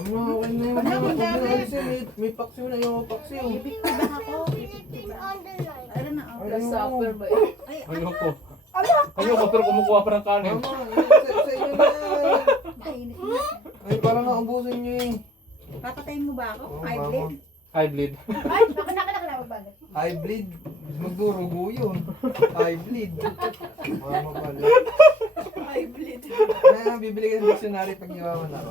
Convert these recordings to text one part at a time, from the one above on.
Ano, okay na yun. May paksiw na yung paksiw. Ibig-ibang ako. Ano na ako? Last supper ba yun? Ayoko. Ayoko pero kumukuha pa ng kanin. Mama, sa inyo na. Kainit na. Ay, parang naubusin nyo eh. Papatayin mo ba ako? Oo, High mama. blade? High bleed. Ay, magbalik. High bleed. Magdurugo yun. High bleed. Mama pala. Ay, bleed. Kaya bibili ka ng dictionary pag iwaman ako.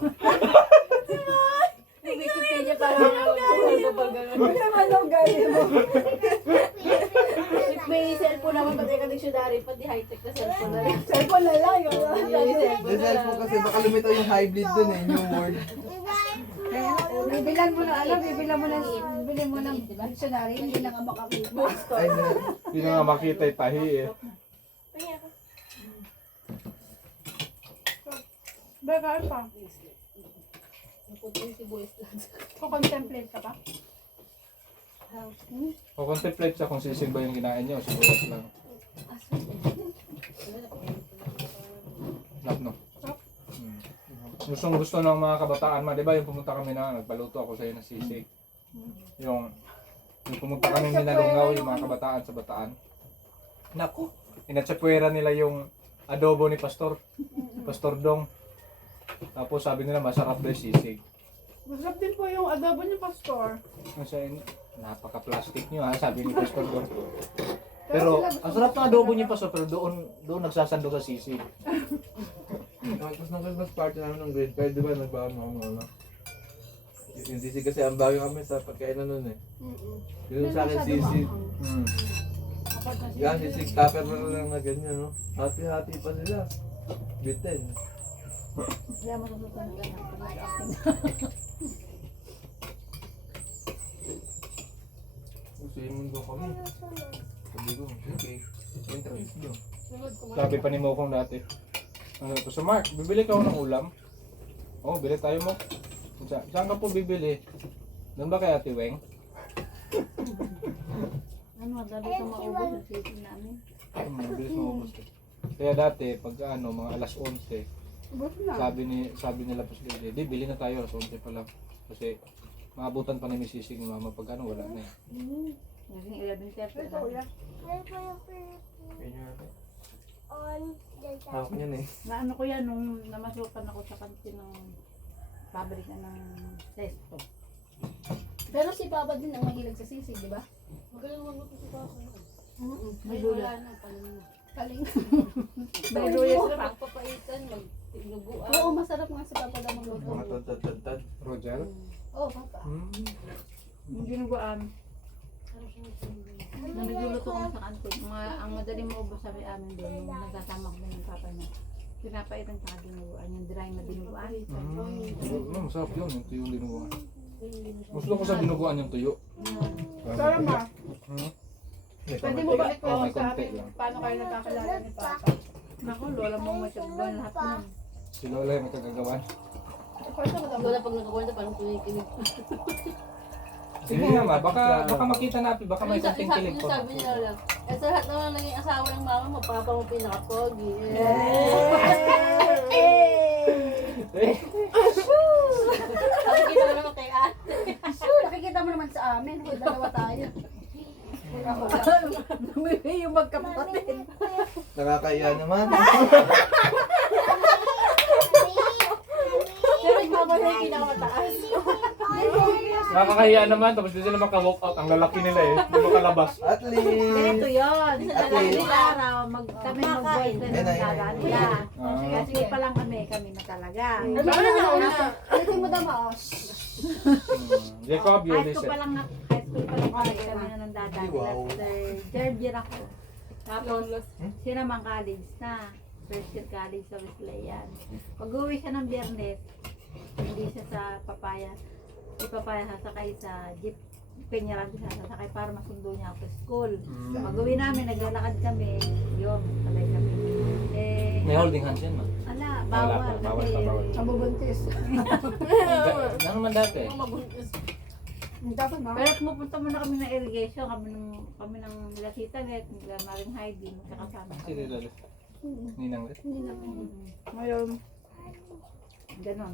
May Wikipedia para kapag gano'n. Anong galing mo? May cellphone naman pati ka dictionary, pati high-tech na cellphone na rin. Cellphone na lang. Yung May cellphone kasi baka lumitaw yung high bleed dun eh. New word. Bibilan mo na, bibili mo ng dictionary, hindi na ka makakita. Ay, Hindi na nga makita yung tahi eh. Bakal pa. Naputo yung sibuyas lang. Ko-contemplate ka pa? O contemplate siya kung sisig ba yung kinain niya o sibuyas lang. Lap no? Gustong gusto ng mga kabataan ma, di ba yung pumunta kami na, nagpaluto ako sa iyo ng sisig. Yung pumunta kami Minalungaw, yung mga kabataan sa Bataan. Naku, inatsapwera nila yung adobo ni Pastor. Pastor Dong. Tapos sabi nila masarap daw yung sisig. Masarap din po yung adobo niyo, Pastor. Kasi napaka-plastic nyo ha, sabi ni Pastor Dong. Pero ang sarap ng adobo niya Pastor, pero doon nagsasando sa sisig. tapos nung Christmas party namin ng grade 5, di ba nagbaon mo ano? Yung sisig kasi ang bago kami sa pagkainan nun eh. Yung sa akin sisig. Yan, sisig tupper lang na ganyan no. Hati-hati pa sila. Bitin. Kaya masusunod ka na. Gusto yung mundo kami. Sabi ko, sige. Interest nyo. Sabi pa ni Mokong dati. Ano to sa Mark, bibili ka ng ulam? Oh, bili tayo mo. Saan ka po bibili? Doon ba kay Ate Weng? Ano, sabi ko maubos yung sisig namin. Mabilis maubos eh. Kaya dati, pag ano, mga alas 11, Ubus na. sabi nila po sila, di, bili na tayo, alas 11 pa lang. Kasi, maabutan pa ni Mrs. ng mama pag ano, wala na eh. Naging 11:30 Ito, na. uya. Ganyan. Hawak niyan eh. Naano ko yan nung namasukan ako sa kantin ng pabrika ng Sesto. Pero si Papa din ang mahilig sa sisig, di ba? Magaling magluto si Papa. May Ay, luya. wala na, paling. Paling. May luya Sila sa magpapaitan, magtinuguan. Oo, masarap nga si Papa daw magluto. Mga tad-tad-tad. Rogel? Oh, Papa. Yung ginuguan. Sarap siya magtinuguan. Nung nagluluto ko sa kantin, ang madaling maubos sa amin doon, nung nagsasama ko ng Papa niya. Pinapaitan sa ginuguan, yung dry na dinuguan. Masarap yun, yung tuyo dinuguan. Gusto ko sa dinuguan yung tuyo. Sarap ma. Pwede mo balik Oh, ko may sa konti amin lang. paano kayo nagkakilala ni Papa? Naku, lola mo magkagawa lahat nun. Si Lola yung magkagagawan. Wala pag nagkakwenta, parang kinikilig. Sige nga ma, baka makita natin, baka may konting kilig po. Sabi niya lang, eh sa lahat naman naging asawa ng mama mo, Papa mo pinaka-pogi. Nakikita mo naman kay ate. Sure, nakikita mo naman sa amin, kung dalawa tayo. Yung magkapatid. Nakakaya naman. Pero yung mama na yung pinakamataas. Nakakahiya naman, tapos di sila maka-walk out. Ang lalaki nila eh, hindi makalabas. At least. Ganito yun. At least. Araw, kami mag-boyfriend ng dala nila. Ah. Kasi pa lang kami na talaga. Ano na una? Hindi mo damaos. Jacob, you High school listen. pa lang kami na ng dada nila. Wow. Third year ako. Tapos, siya naman college na. First year college sa Wesleyan. Pag-uwi siya ng Biyernes, hindi siya sa Papaya. Si Papaya sasakay sa jeep. Peñarando siya sasakay para masundo niya ako sa school. Pag-uwi namin, naglalakad kami. Yun, sabay kami. Eh, May holding hands yan ma. ala, Wala bawal. pa, bawal Kasi, pa, bawal. Mabubuntis. Ano naman dati? Dapat ma. pero pumupunta muna kami ng irrigation, kami ng nila Tita Net, nila Maring Heidi, magkakasama Sige, kami. Lola. Ninang rin. Ngayon, Ganon.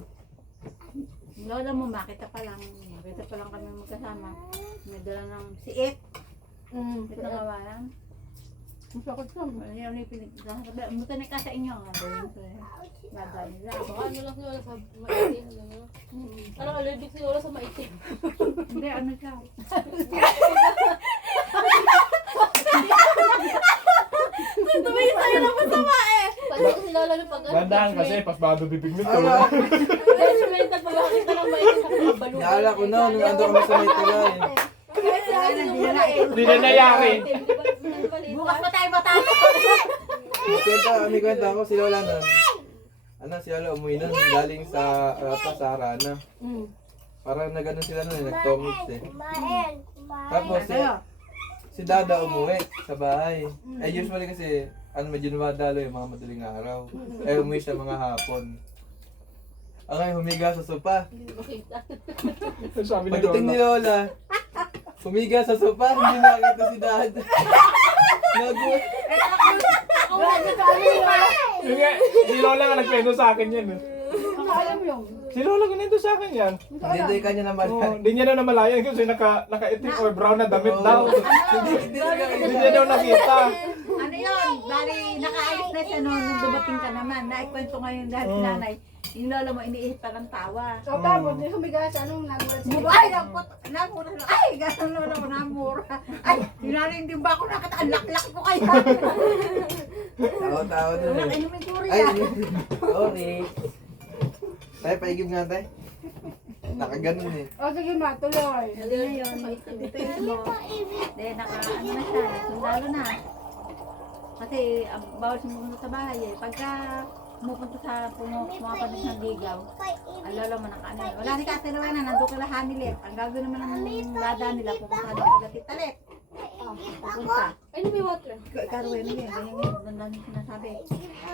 lola mo, makita pa lang kami magkasama. May dala ng siit. Ito na kawalan. Ang sakit ka. Ano yun yung pinagsasabi. Buta na ka sa inyo. Bada nila. Baka ano lang si Lola sa maitim. Ano? Parang allergic si Lola sa maitim. Hindi, ano siya. Tumayo sa'yo na masama eh. Pag si Lola may pag Dandahan kasi, pasbado bibig mo to. Ala, judgmental pag makita ng maitim sa kabalong. naala ko na, nung ando kami sa may tulay. Hindi na nangyari. Bukas pa tayo matapos. Kwenta ko si Lola nun. Ano, si Lola umuwi nun, galing sa Harana. Parang nagano sila nun, nagtongits eh. Tapos si Dada umuwi sa bahay. Eh usually kasi, medyo namadalo yung mga madaling araw. Eh umuwi siya mga hapon. Ang ngayon, humiga sa sopa. Sabi ni Pagdating ni Lola. Lola, humiga sa sopa, hindi nakita si Dada. Nagut. Yun nga, si Lola nga nagkwento sa akin yan. eh. Ano alam yung? Si Lola ganito sa akin yan. Hindi kanya naman. Hindi niya na namalayan kasi naka-itim or brown na damit daw. Hindi Hindi niya daw nakita. Ano yun? Bali, nakaalis na siya noon nung dumating ka naman. Naikwento ngayon dahil si nanay. Yung lola mo iniihip pa ng tawa. So tapos, di humiga sa anong nagulat siya. Ay, namura na. Ay, gano'n lola ko namura. Ay, sinanay hindi ba ako nakita? Ang laklak ko kaya. Tawa dun Wala, eh. inumin ko rin Ay, yan. sorry. Tayo, paigib nga tayo. Nakaganon eh. O sige ma, tuloy. Hindi na yun. Dito yung mo. Dahil ano na siya. Sundalo na. Kasi bawal sumunod sa bahay eh. Pagka pumupunta sa pumapalit ng ligaw, ang lolo mo nakaano eh. Wala ni Kasi Rowena, nandun ka lahan nila. Ang gagawin naman ng lada nila, pupunta na sila titalit. Pupunta. Ano may water? Karowena yun, ganyan yun. Nandun yung sinasabi.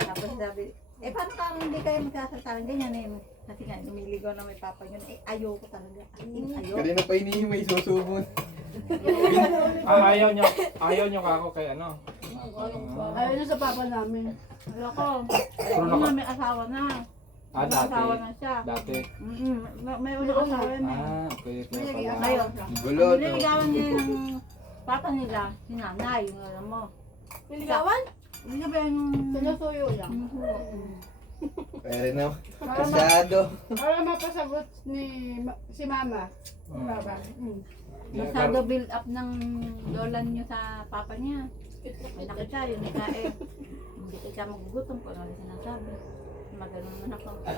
Tapos sabi, paano ka hindi kayo magsasasabi ganyan eh. Kasi nga, lumiligaw na may papa yun. Ayoko talaga. Ayoko. Kanina pa may susubon. Ayaw nyo ka ako kay ano. Ayun sa papa namin. Ayoko. Pero Ayoko na may asawa na. Ah, May asawa na siya. Dati. May unang asawa yun eh. Okay. Kaya May pala. Ngayon, Gulo, no? niligawan niya yung papa nila, si nanay, yung alam mo. Niligawan? Hindi ba yung... Sinusuyo lang. Pwede na. Kasyado. Para mapasagot si mama. Hmm. Baba. Masyado build up ng lola niyo sa papa niya. May nakita yun, nikain. Hindi ka magugutom kung ano sinasabi. Maganon man ako. Kasi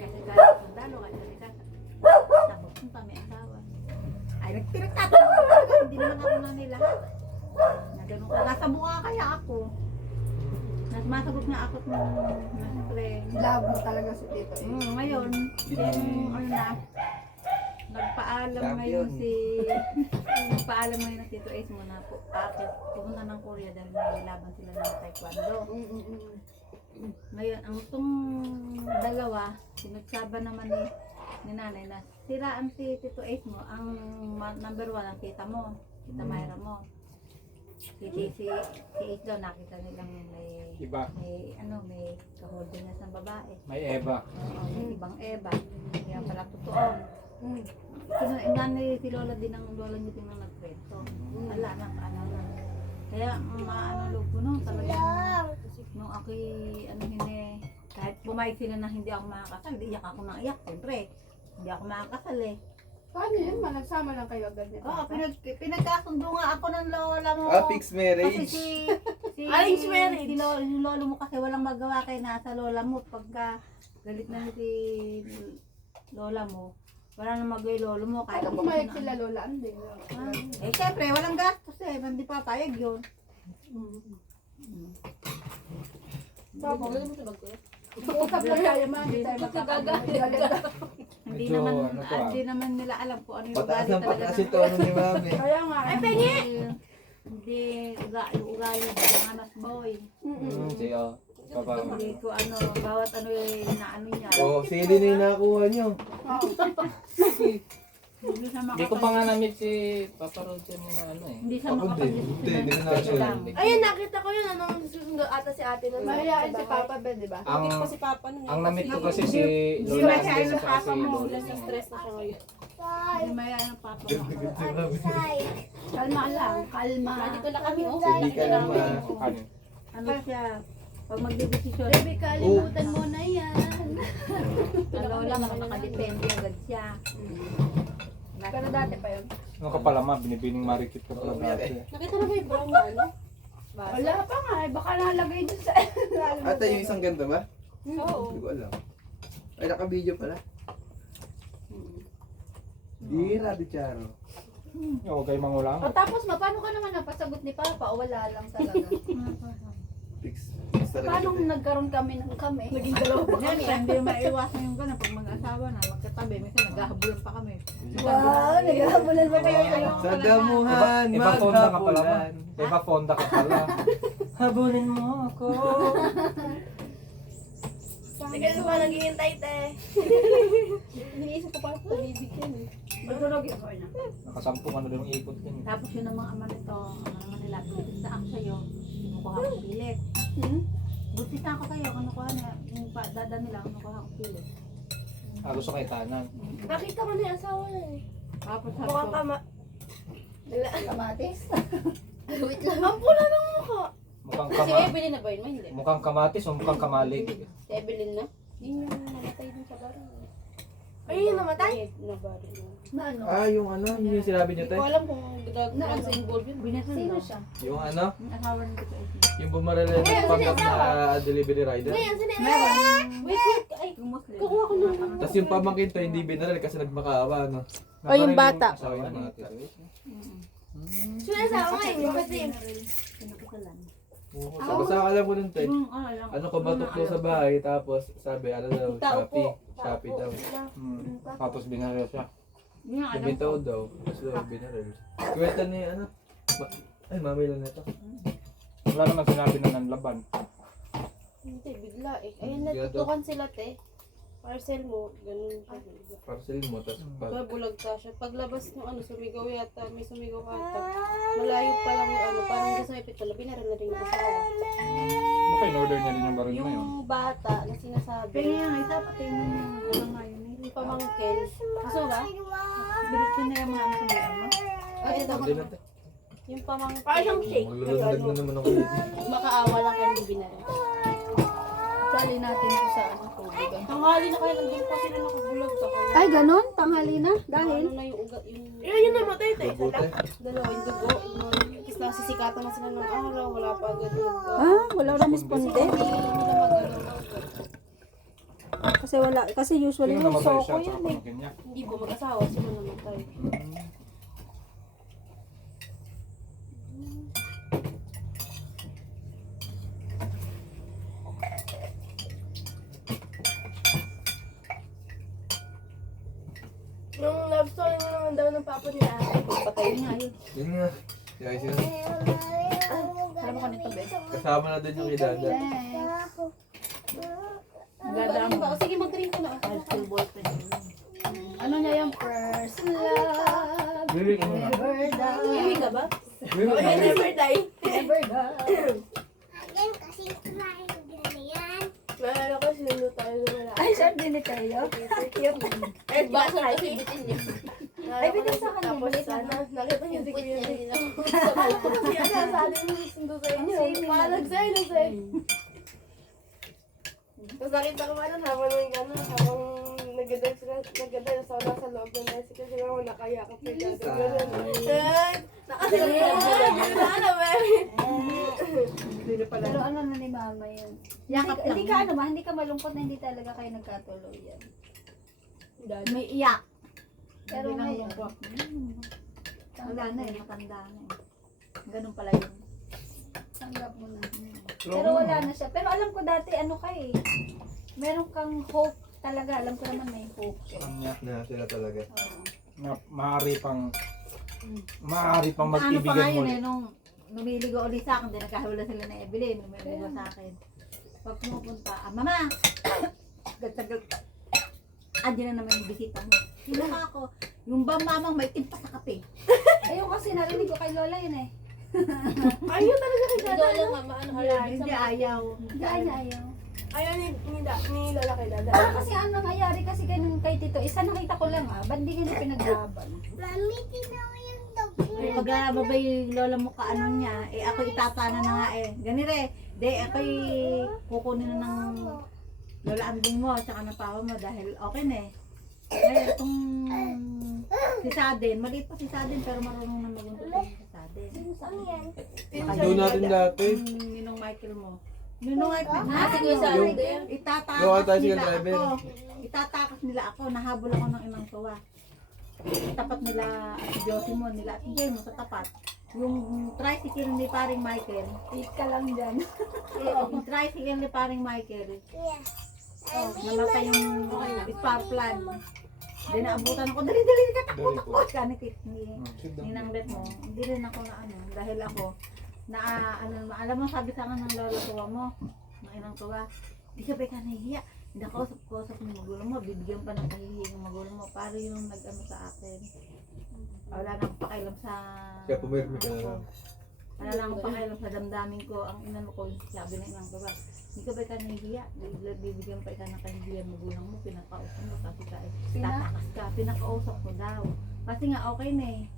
kaya sundalo, kaya sundalo. Tapos kung pa may asawa. Ay, nagpinagtatanong ako. Hindi naman ako na nila. Nagano ka. Nasa buka kaya ako. Masagot nga ako ng friend. Love mo talaga si Tito. Ngayon, yung ano na, nagpaalam ngayon nagpaalam ngayon na Tito Ace mo na po, pumunta ng Korea dahil may laban sila ng taekwondo. Ngayon, ang itong dalawa, sinutsaba naman ni nanay na siraan si Tito Ace mo, ang number 1 ang tita mo, tita Mayra mo. Si Ace daw nakita nilang Iba. may kaholder na sa babae. May Eva. May ibang Eva. Kaya pala totoo. Si Lola din ang lola niyo din ang nagkwento. Wala na, Kaya ang loob ko no, talagang nung ako'y kahit pumayag sila na hindi ako makakasal, iyak ako nang iyak. Siyempre, hindi ako makakasal eh. Paano yun? Nagsama lang kayo agad niya. Oo, pinagkasundo nga ako ng lola mo. Fixed marriage. Kasi Arranged marriage. yung lolo mo kasi walang magawa kay nasa lola mo. Pagka galit na si lola mo, wala nang magawin lolo mo. Kaya pumayag sila lola. Hindi. Siyempre, walang gastos eh. Hindi papayag yun. Tapos, Wala mo sa bag ko. usap lang tayo ma. Hindi tayo magkakagalita. Hindi Medyo, naman ano to, hindi naman nila alam kung ano yung Pataas ugali ng talaga. pataas ito, ano ni mami. Kaya nga. Hindi yung ugali ng mga anak boy. Sige, Papa. Hindi ko bawat ano yung naano niya. Oh, sili na yung nakuha nyo. Hindi siya Hindi ko pa nga na-meet si Papa Roger na ano eh. Hindi siya Ako din. Hindi ko na siya. Ayun, nakita ko yun. Anong susundo ata si ate nun. Mahihain si Papa Ben, di ba? Ang, Bakit pa si Papa nun? ang na-meet ko kasi si Hindi Lola siya Andres yung at papa si mo. Lola. Stress na siya ngayon. Hindi maya ng papa mo. Kalma lang, kalma. Dito na kami, oh. Hindi ka naman. Ano? Ano siya? Pag magdedesisyon, Baby, kalimutan mo na yan. ang lola mo nakadepende agad siya. Pero dati pa yun. Ano ka pala ma, binibining marikit ka pala dati. Nakita na ba yung brown na ano? Wala pa nga, baka nalagay dun sa... Ate, yung isang ganito ba? Oo. Hindi ko alam. Ay, naka-video pala. Gira, Bicharo. Oo, kayo mangulang. O tapos, paano ka naman napasagot ni Papa o wala lang talaga? Fix. Fix talaga. Paano nagkaroon kami ng kami? Naging dalawa pa kami. Minsan, hindi maiwasan yung gano'n. Pag mag-asawa na, magkatabi, minsan naghahabulan pa kami. Wow, naghahabulan ba kayo? Sa damuhan, Iba fonda ka pala ma. maghabulan. Iba fonda ka pala. Habulin mo ako. Sige, pa naghihintay, te. Iniisip ko pa ito, bibigyan eh. Matulog yung na. Nakasampu ka na doon ikot din. Tapos yun ang mga ama nito, ang naman nila, pilit sa aksya yun, kinukuha ko pilit. Buti na ako kayo, kinukuha na, yung dada nila, kinukuha ko pilit. Halos sa kaitanan. Nakita ko na yung asawa na eh. Tapos sabi Mukhang ko, kama. Kamatis? Wait lang. Ang pula ng mukha. Mukhang Si kama, Evelyn na ba yun? Hindi. mukhang kamatis o mukhang kamalig. Si Evelyn na? Yun yung namatay dun sa baril. Ay, yung namatay? Na baril. Na ano? Ah, yung ano, yung sinabi niyo Hindi ko tayo? alam kung drugs involved yun. binasan Sino daw. siya? Yung ano, Yung asawa nito sa isip. yung bumaril na panggap na delivery rider. Ngayon, sino? Meron. Wait. Ay, Yung Muslim. kukuha ko na. Tapos yung pamangkin to hindi binaril kasi nagmakaawa, no? Oh, yung bata. Asawa niya mga tito. Sino asawa ngayon? Kasi Pinukusalan. Tapos alam ko nun tayo. Lang. Ano, kumatok daw sa bahay, tapos sabi, ano daw, Tao Shopee. po. Shopee daw. Tapos binaril siya. Yun ang alam ko. Bibitaw daw, tapos daw binaril. Kwenta ni, ano, ay, mami lang nito. Wala naman sinabi na nanlaban. hindi, bigla eh. Ayun, Bigla daw. natutukan sila te. Parcel mo, ganun pa. Parcel mo, tapos pag, Kaya bulag ka siya. Paglabas ng ano, sumigaw yata, may sumigaw ata. Malayo pa lang yung ano, parang gusto may pitala, binaril na rin yung asawa. Baka in-order niya din yung baril na yun. Yung bata na sinasabi, Pero yung isa, pati yung ano nga yun. yung pamangkin. Gusto mo ba? Bilit din na yung mga ano sa mga ano. Ay, ito. hindi natin. Yung pamangkin. Parang shake. Maglulundag na naman ako dito. Makaawa lang kayo hindi binaril. Sali natin ito sa ano, tubig. Tanghali na kayo, nandun pa sila nakabulag sa kanya. Ay, ganon? Tanghali na? Ano na yung ugat, yung... Yun namatay tayo. Mabuti. Dalawa, yung dugo. Tapos nasisikatan na sila ng araw, wala pa agad yung... Wala rin responde. Hindi nila mag-ano agad. Kasi wala, kasi usually Sino yung namatay soko siya sa yan eh. pamangkin niya? Hindi po mag-asawa, sila namatay. Yung love story mo naman daw ng papa niya ate, patay Yun nga yun. Yun nga. Kaya sila, Alam mo ko nito, Beth. kasama na din yung idada. Dadaan mo. Sige, mag-drink ko na. High school boyfriend yun. Ano niya yung first love? Lyric mo na. Never die. Iwi ka ba? Lyric Okay, mo. never die. Never die. Naalala ko, sinundo tayo na wala. Ay, sure, din tayo. Eh, bakit kasi bitin niya? Ay, bitin sa kanya. Tapos sana, nakita niyo si Kuya din. Sabay ko kasi ano, sabi mo sundo sa inyo. Palag sa'yo na sa'yo. Tapos nakita ko ano, habang nung gano'n, habang nagdadrive sila, nagdadrive sa nasa loob ng bicycle, sila ako nakayakap yung gano'n. Nakasilip ko na alam eh. Pero ano na ni mama yun? Yakap lang. Hindi ka ano ba? Hindi ka malungkot na hindi talaga kayo nagkatuloy yan. May iyak. Pero Hindi lang ngayon, lungkot. Wala na eh, matanda na eh. Ganun pala yun. tanggap mo na. Pero wala na siya. Pero alam ko dati ano ka eh. Meron kang hope talaga. Alam ko naman may hope eh. Kanya Na sila talaga. Oo. na maaari pang Ano pa magkaibigan nga mo. yun eh, nung lumiligo ulit sa akin, din nagkahawala sila na Evelyn, lumiligo sa akin. Pag pumupunta, mama! Agad-agad. andyan na naman yung bisita mo. Sino ka ako? Yung ba mamang may timpa sa kape? Ayun kasi narinig ko kay Lola yun eh. Ayaw talaga kay Dada. Ito lang mama, ano Hindi ayaw. Hindi ayaw. Ayaw ni Lola kay Dada. Kasi ang nangyayari kasi kay Tito, isa nakita ko lang ba't di niya pinaglaban? Pag babay yung lola mo ka ano niya, eh ako itatana na nga eh. Ganire, ako'y kukunin na ng lola ambing mo at saka ng papa mo dahil okay na eh. Ngayon itong si Saden, maliit pa si Saden pero marunong na maguntot si Saden. Doon natin dati. Ninong Michael mo. Ninong Michael, si Kuya Saden din. Yung itatakas tricycle nila driver. ako. Itatakas nila ako, nahabol ako ng inang tuwa. Tapat nila at Josie mo, nila at Jay mo sa tapat. Yung tricycle ni paring Michael, Wait ka lang dyan. yung tricycle ni paring Michael, namatay yung spark plug. Di naabutan ako, dali, takbo. Kanikit ni Nanglet mo, hindi rin ako na ano, dahil ako, alam mo, sabi sa akin ng lolo tuwa mo, ng inang tuwa, di ka ba ka nahihiya? Nakausap ng magulang mo, bibigyan pa ng kahihiya ng magulang mo, para yung nag-ano sa akin. Wala nang pakialam sa... Kaya pumirmi ka na lang. Wala nang pakialam sa damdamin ko, ang inano ko, sabi ng inang tuwa, di ka ba ka nahihiya? Bibigyan pa ikaw ng kahihiya ng magulang mo, pinakausap mo, kasi tatakas ka, pinakausap ko daw. Kasi nga okay na eh.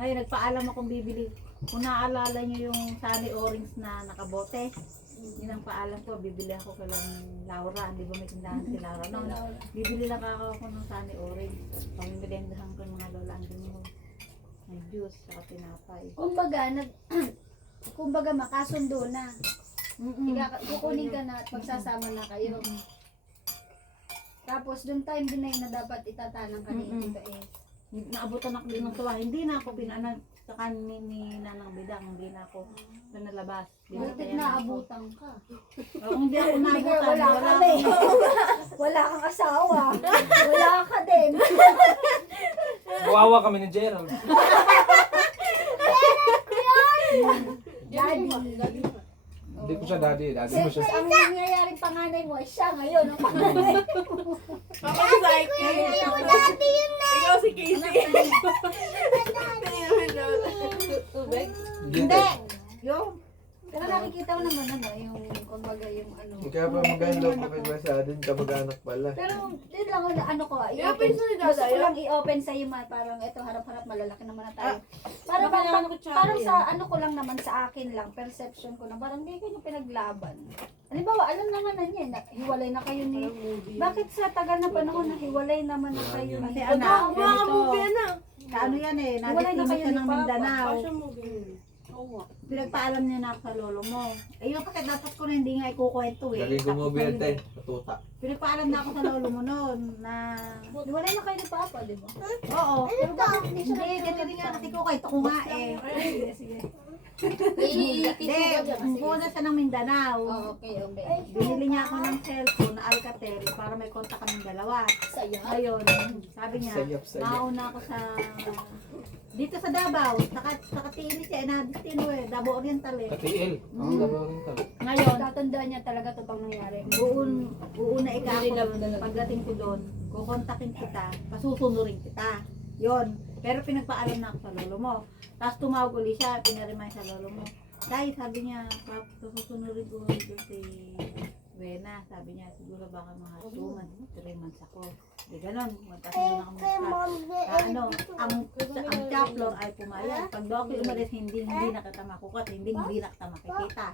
Ngayon, nagpaalam akong bibili. Kung naaalala niyo yung Sunny Orange na nakabote, yun ang paalam ko, bibili ako kay Laura, di ba may tindahan si Laura noon? Bibili lang ako ng Sunny Orange. Pamibilendahan ko ng mga lola ang mo. May juice, saka tinapay. Kumbaga makasundo na. Mm-mm. Kukunin ka na at magsasama na kayo. Tapos doon time din na yun na dapat itatanang ka ni Tito eh. Naabutan ako din ng tuwa. Hindi na ako pinanag sa kanin ni Nanang Bidang. Hindi na ako nalabas. Butit na abutan ka. Hindi ako naabutan. Wala ka din. Wala kang asawa. Wala ka din. Kawawa kami ni Gerald. Daddy. Hindi ko siya daddy mo siya. Ang nangyayaring panganay mo ay siya ngayon. Ang panganay mo. Ako si Psyche. Ikaw si Casey. Tubig. Hindi! Yung Pero nakikita mo naman yung kumbaga yung ano. Kaya pa maganda kapag ba sa atin, kamag-anak pala. Pero yun lang ano ko I-open sa ni Dada gusto ko yun? lang i-open sa iyo parang ito harap-harap malalaki naman na tayo. Parang Baka naman ako tsaka parang yan. sa ano ko lang naman sa akin lang perception ko na parang hindi kayo pinaglaban. Halimbawa, alam naman na niya na hiwalay na kayo ni. Bakit sa tagal na panahon na hiwalay naman na kayo ni? Kasi anak, Mga movie yan ah. ano yan eh, Wala na nadikinig kayo ka ni ng Papa. Mindanao. Passion movie. Pinagpaalam niya na ako sa lolo mo. Eh yung kasi dapat ko na hindi nga ikukwento eh. Lagi ko Tapos mo ngayon, biyante, patuta. pinagpaalam na ako sa lolo mo noon na Hiwalay na kayo ni Papa, di ba? oo. Pero bakit hindi siya Hindi, ganito rin nga kasi ko kwento ko nga eh. Sige, sige. Hindi, muna siya ng Mindanao. Oh, okay. Binili niya ako ng cellphone na Alcatel para may kontak kaming dalawa. Saya. Ngayon, sabi niya, Sayap. nauna ako sa dito sa Davao, sa Tiili siya, na-destino eh, Davao Oriental eh. Katiil. Ang gabo rin talo. Ngayon, Tatandaan niya talaga ito pang nangyari. uuna ika ako doon, pagdating ko doon, kukontakin kita, pasusunurin kita. Yon. Pero pinagpaalam na ako sa lolo mo. Tapos tumawag ulit siya, pinaremind sa lolo mo. Dahil sabi niya, pasusunurin ko doon si Wena. Sabi niya, siguro baka mga 2 months, 3 months ako. Di ganon, magkasunod na kami ang chaplor ay pumayag. Pag daw ako umalis, hindi na kita makukot, hindi na kita makikita.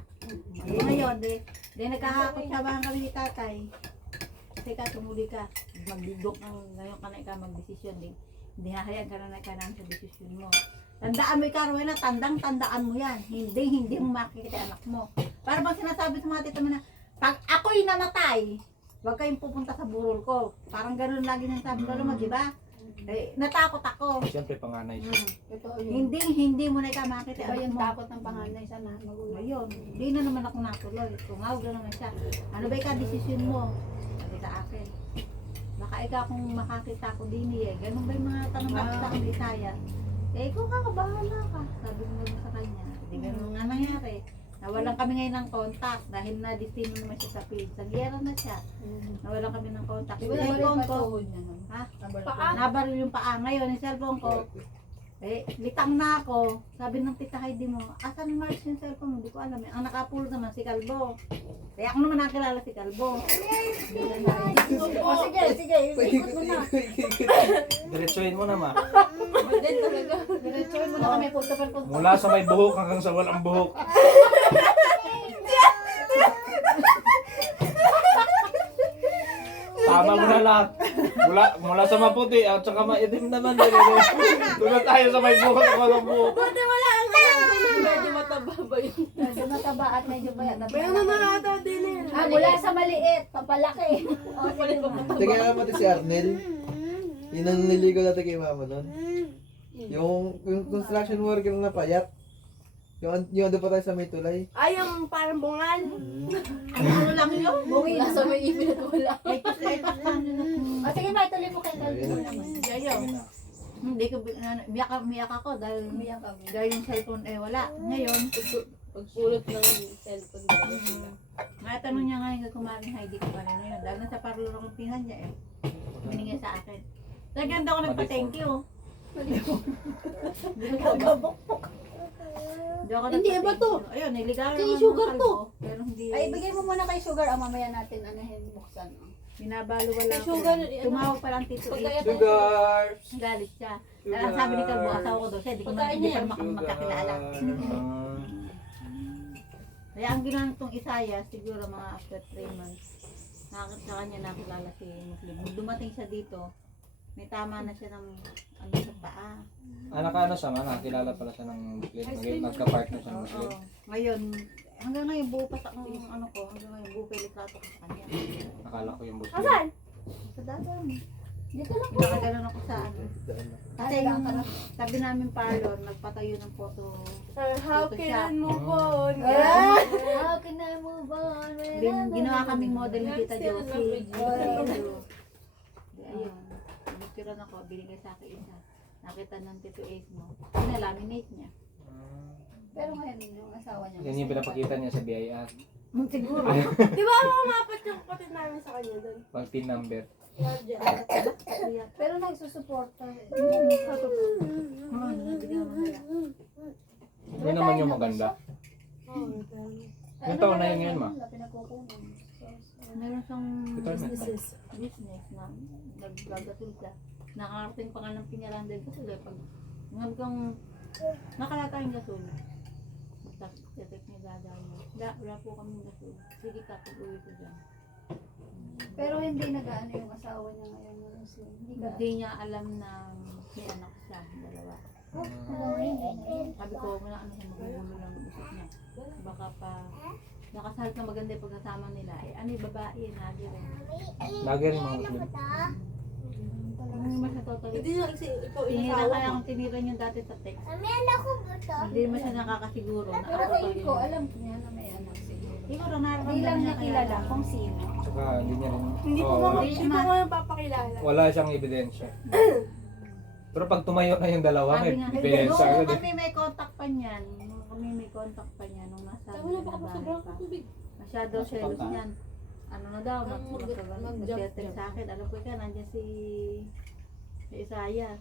Ngayon, di nagkahakot sabahan kami ni tatay. Teka, tumuli ka. Magdudok ang ngayon ka na ikaw magdesisyon. Hindi hahayag ka na sa desisyon mo. Tandaan mo ikaw, Rowena, tandaan mo yan. Hindi mo makikita anak mo. Para bang sinasabi sa mga tita mo na, pag ako'y namatay, huwag kayong pupunta sa burol ko. Parang gano'n lagi nang sabi ko naman, di ba? Eh, natakot ako. Siyempre panganay siya. Totoo yun. Hindi mo na ikaw makikita Iba anak yung mo. takot ng panganay sa magulang. Ayun, hindi na naman ako natuloy. Tumawag na naman siya. Ano ba ikaw desisyon mo? Sabi sa akin. Baka ikaw kung makakita ko din eh. Ganun ba yung mga tanong natin sa akin ni Isaya? Eh, ikaw ka, bahala ka. Sabi mo naman sa kanya. Hindi ganun nga nangyari. Nawalan kami ngayon ng contact dahil na-destino naman siya sa field. Sa giyera na siya. Nawalan kami ng contact. Di Yung ba naman cellphone yung ko, patuhod niya nun? ha? Paa. Nabaril yung paa. Ngayon, yung cellphone ko, litang na ako. Sabi ng tita Heidi mo, asan ni Mars yung cellphone mo? Hindi ko alam. Ang nakapulot naman si Kalbo. Kaya ako naman nakilala si Kalbo. O sige, sige, ikot mo na. Diretsuhin mo na ma. Din talaga. Diretsuhin mo na kami punta per punta. Mula sa may buhok hanggang sa walang buhok. Tama mo na lahat. Mula sa maputi at saka maitim naman din. Doon na tayo sa may buhok at walang buhok. Buti wala ang medyo mataba ba yun? Medyo mataba at medyo payat. May ano na ata din eh. Ah, mula sa maliit, papalaki. O, sige mo. Tingnan naman natin si Arnel. Yun ang niligo natin kay mama nun. Yung construction worker na payat. Yung ano pa tayo sa may tulay. Ay, yung parang bungal. Ano lang yun? Buwi na. Nasa may ipin at wala. O sige ma, ituloy mo kay Kalbo naman. Yayo. Hindi ko, miyak ako dahil Umiyak ka. dahil yung cellphone wala. Ngayon, Pagpulot ng cellphone. matanong niya ngayon kung kumarin Heidi ko kanina yun. Dahil nasa parlor akong tingnan niya binigay sa akin. Naganda ako nagpa-thank you. Hindi, iba to. Ayun, niligawan Kay naman ng Sugar Kalbo, to. Pero hindi, Ay, ibigay mo muna kay Sugar. Mamaya natin anahin buksan. binabalo wala Kay ako. Sugar, Tumawag pa lang tito Pagkaya eh. Sugar! Galit siya. Dahil ang sabi ni Kalbo, asawa ko daw siya. Hindi ko Pagkain hindi niya. pa naman magkakilala. Kaya ang ginawa nitong Isaya, siguro mga after 3 months, nakakit sa kanya nakilala si Muslim. Nung dumating siya dito, may tama na siya ng ano sa paa. Nakano siya man, nakilala pala siya ng Muslim. Nagka-partner siya ng Oo. Muslim. Ngayon, hanggang ngayon buo pa sa ano ko, hanggang ngayon buo pa yung litrato ko sa kanya. Nakala ko yung Muslim. Asan? Sa dadan. Dito lang. Nakaganon ako sa ano. Kasi yung sabi namin parlor, nagpatayo ng photo. How can I move on? How can I move on? Ginawa kaming model ni Tita Still Josie. love Ayun. Nagtiran ako, binigay sa akin isa. Nakita ng Tito Ace mo. Pinalaminate niya. Pero ngayon, yung asawa niya. Yan yung pinapakita niya sa BIR. Siguro. Di ba umapat yung kapatid namin sa kanya doon? Pag pin number. Pero nagsusuporta. Yun naman yung maganda. Yung taon na yun ngayon, ma? Pinagkukunan. Meron siyang Retirement. business na naggagatul ka. Nakarating pa nga ng Pinyalan din kasi pag hanggang nakalata yung gasol. Tapos tetek niya dadaan. Wala po kami gasol. Sige ka, pag-uwi ko dyan. Pero hindi nag-ano yung asawa niya ngayon. Hindi ka. Hindi niya alam na may anak siya, dalawa. Sabi ko, wala ano kung magugulo lang ang isip niya. Baka pa, nakasal na maganda yung pagkasama nila. Ano yung babae, nagi rin. Lagi rin mga Muslim. Ano naman siya totally. Hindi na kasi ikaw Tinira inasawa kaya mo. akong tiniran yung dati sa text. Hindi naman siya nakakasiguro na Pero ako tingin ko, alam niya na may anak siguro. Siguro Hindi nararamdaman lang niya kaya kilala lang. kung sino. Saka hindi niya rin. Hindi ko Oo, nga Hindi hindi ko nga papakilala. wala siyang ebidensya. Pero pag tumayo na yung dalawa, may Sabi nga, ebidensya nung agad eh. kami may contact pa niyan, nung kami may contact pa niyan, nung nasa Wala pa ako sobrang pa. tubig. Masyado selos niyan. Ano na daw, mag-text sa akin. Alam ko ka, nandiyan si Isaiah.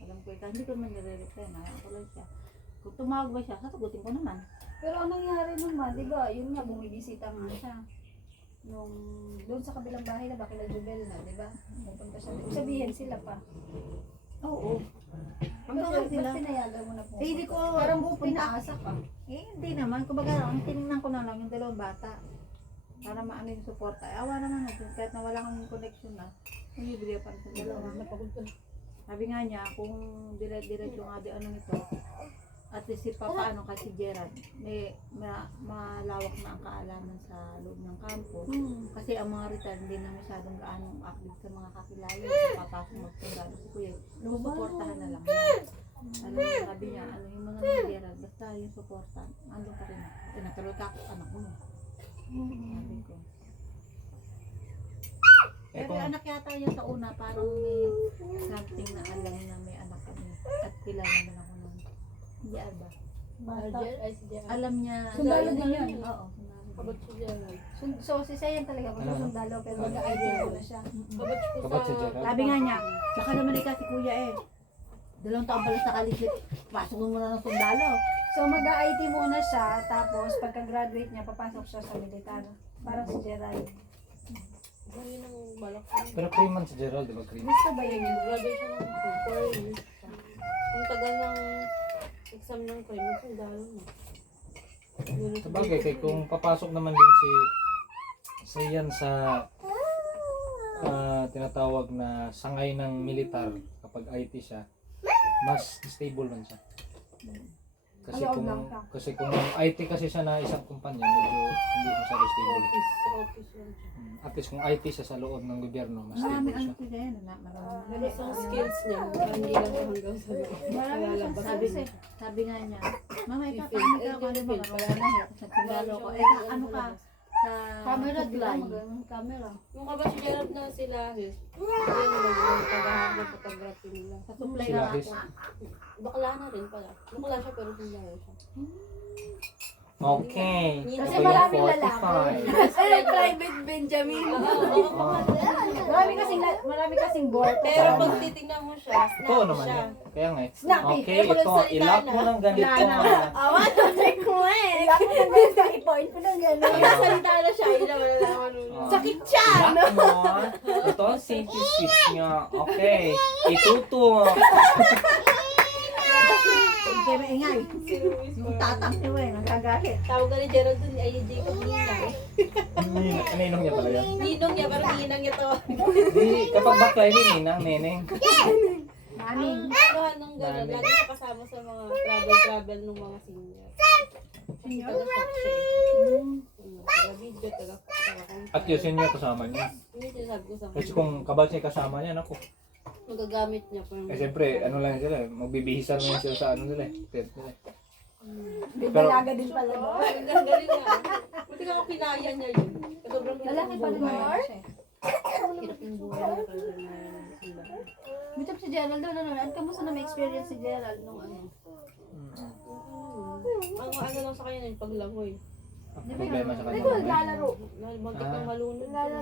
Alam ko ka, hindi ko naman nire-reply. Naya ko lang siya. Kung tumawag ba siya, sasagutin ko naman. Pero anong nangyari nun ma, di ba? Yun nga, bumibisita nga siya. Nung doon sa kabilang bahay na bakila Jubel na, di ba? Pupunta siya. Ibig sabihin sila pa. Oo. Pero Hanggang sila. ba't pinayagan mo na po? Eh, hindi ko, Parang pina- pinaasa ka. hindi naman. Kumbaga, ang tinignan ko na lang yung dalawang bata. Para maano yung suporta. Awa naman natin. Kahit na wala kang connection na, may bibigay pa rin sa dalawa. Sabi nga niya, kung dire-diretso nga di ano nito, at least si Papa, ano kasi Gerard, may malawak na ang kaalaman sa loob ng kampo. Kasi ang mga retired hindi na masyadong gaanong active sa mga kakilala. Papasok magtunggal. Si Kuya, suportahan na lang niya. Ano sabi niya, ano yung mga ng Gerard, basta yung suporta, andun ka rin. Natuloy ka ako, anak mo. Sabi ko. Pero yung anak yata yun sa una, parang may something na alam na may anak kami. At kilala na ako nun. Hindi ba? Alam niya. Sundalo din yun. Oo. Kabat si Gerald. So, si Sayan talaga sundalo, pero mag-IT muna siya. Kabat ko Kabat si sa... Gerald. Sabi nga niya, baka naman ikaw si kuya eh. 2 taon pala sa kaligit. Pasok mo muna ng sundalo. So, mag-IT muna siya, tapos pagka-graduate niya, papasok siya sa militar. Parang si Gerald. Ayun ang balak ko. Pero 3 months si Gerald, di ba? 3 months. Gusto ba yun? Graduation ng 4 years. Ang tagal ng exam ng crime, sundalo na. Sabagay, kay kung papasok naman din si yan sa tinatawag na sangay ng militar kapag IT siya, mas stable man siya. Kasi kung IT kasi siya na isang kumpanya, medyo hindi masyado stable. Office lang siya. At least kung IT siya sa loob ng gobyerno, mas Marami stable siya. ano siya yan. Marami. Ganun ang skills niya. Hindi lang siya hanggang sa Marami na siyang lalabas. skills eh. Sabi nga niya, mama ikaw paano ka kung ano ba wala na hirap sa sundalo ko. Eh ano ka sa Camera, di ba? supply. Magandang camera. Yung kabat si Gerald na sila, sis, yung mag-tagahang ng photography nila. Sa supply Sila, nga his. ako. Bakla na rin pala. Bakla siya pero sundalo siya. Okay. Kasi maraming lalaki. Ay, private Benjamin. Marami kasing board. Pero pag titignan mo siya, Ito snap naman siya. yan. Kaya nga eh. Snappy. Okay, ito, ilap mo ng ganito. Awan, tatay ko eh. I-point ko ng gano'n. Nagsasalita na siya, hindi na malalaman nun. Sakit siya! Ilap mo. Ito ang safety switch niya. Okay. Ituto. Kaya maingay. Si Luis Yung Parang. tatang niyo eh, nagkagalit. Tawag ka ni Gerald dun, ay Jacob Ninang. Ninong niya pala yan. Ninong niya, parang ninang niya to. Di, kapag bakla yun, ninang, neneng. Maming. Ang nung gano'n, lagi siya kasama sa mga travel ng mga senior. Taga-shop siya eh. Taga-video, taga-contact. At yun, senior kasama niya. Hindi sinasabi ko sa Kasi kung kabal siya kasama niya, naku. magagamit niya pa. Eh siyempre, ano lang sila, magbibihisan mo sila sa ano nila, tent nila. Dalaga din pala. no? Ang galing nga. Buti ka kung kinaya niya yun. Sobrang Lalaki pa rin naman siya. hirap yung buhay niya. Pero sila. Bitap si Gerald doon. Ano? Kamusta na may experience si Gerald nung ano? Ang ano lang sa kanya yun, paglangoy. Ang problema sa kanya. Naglalaro. Muntik kang malunod. Wala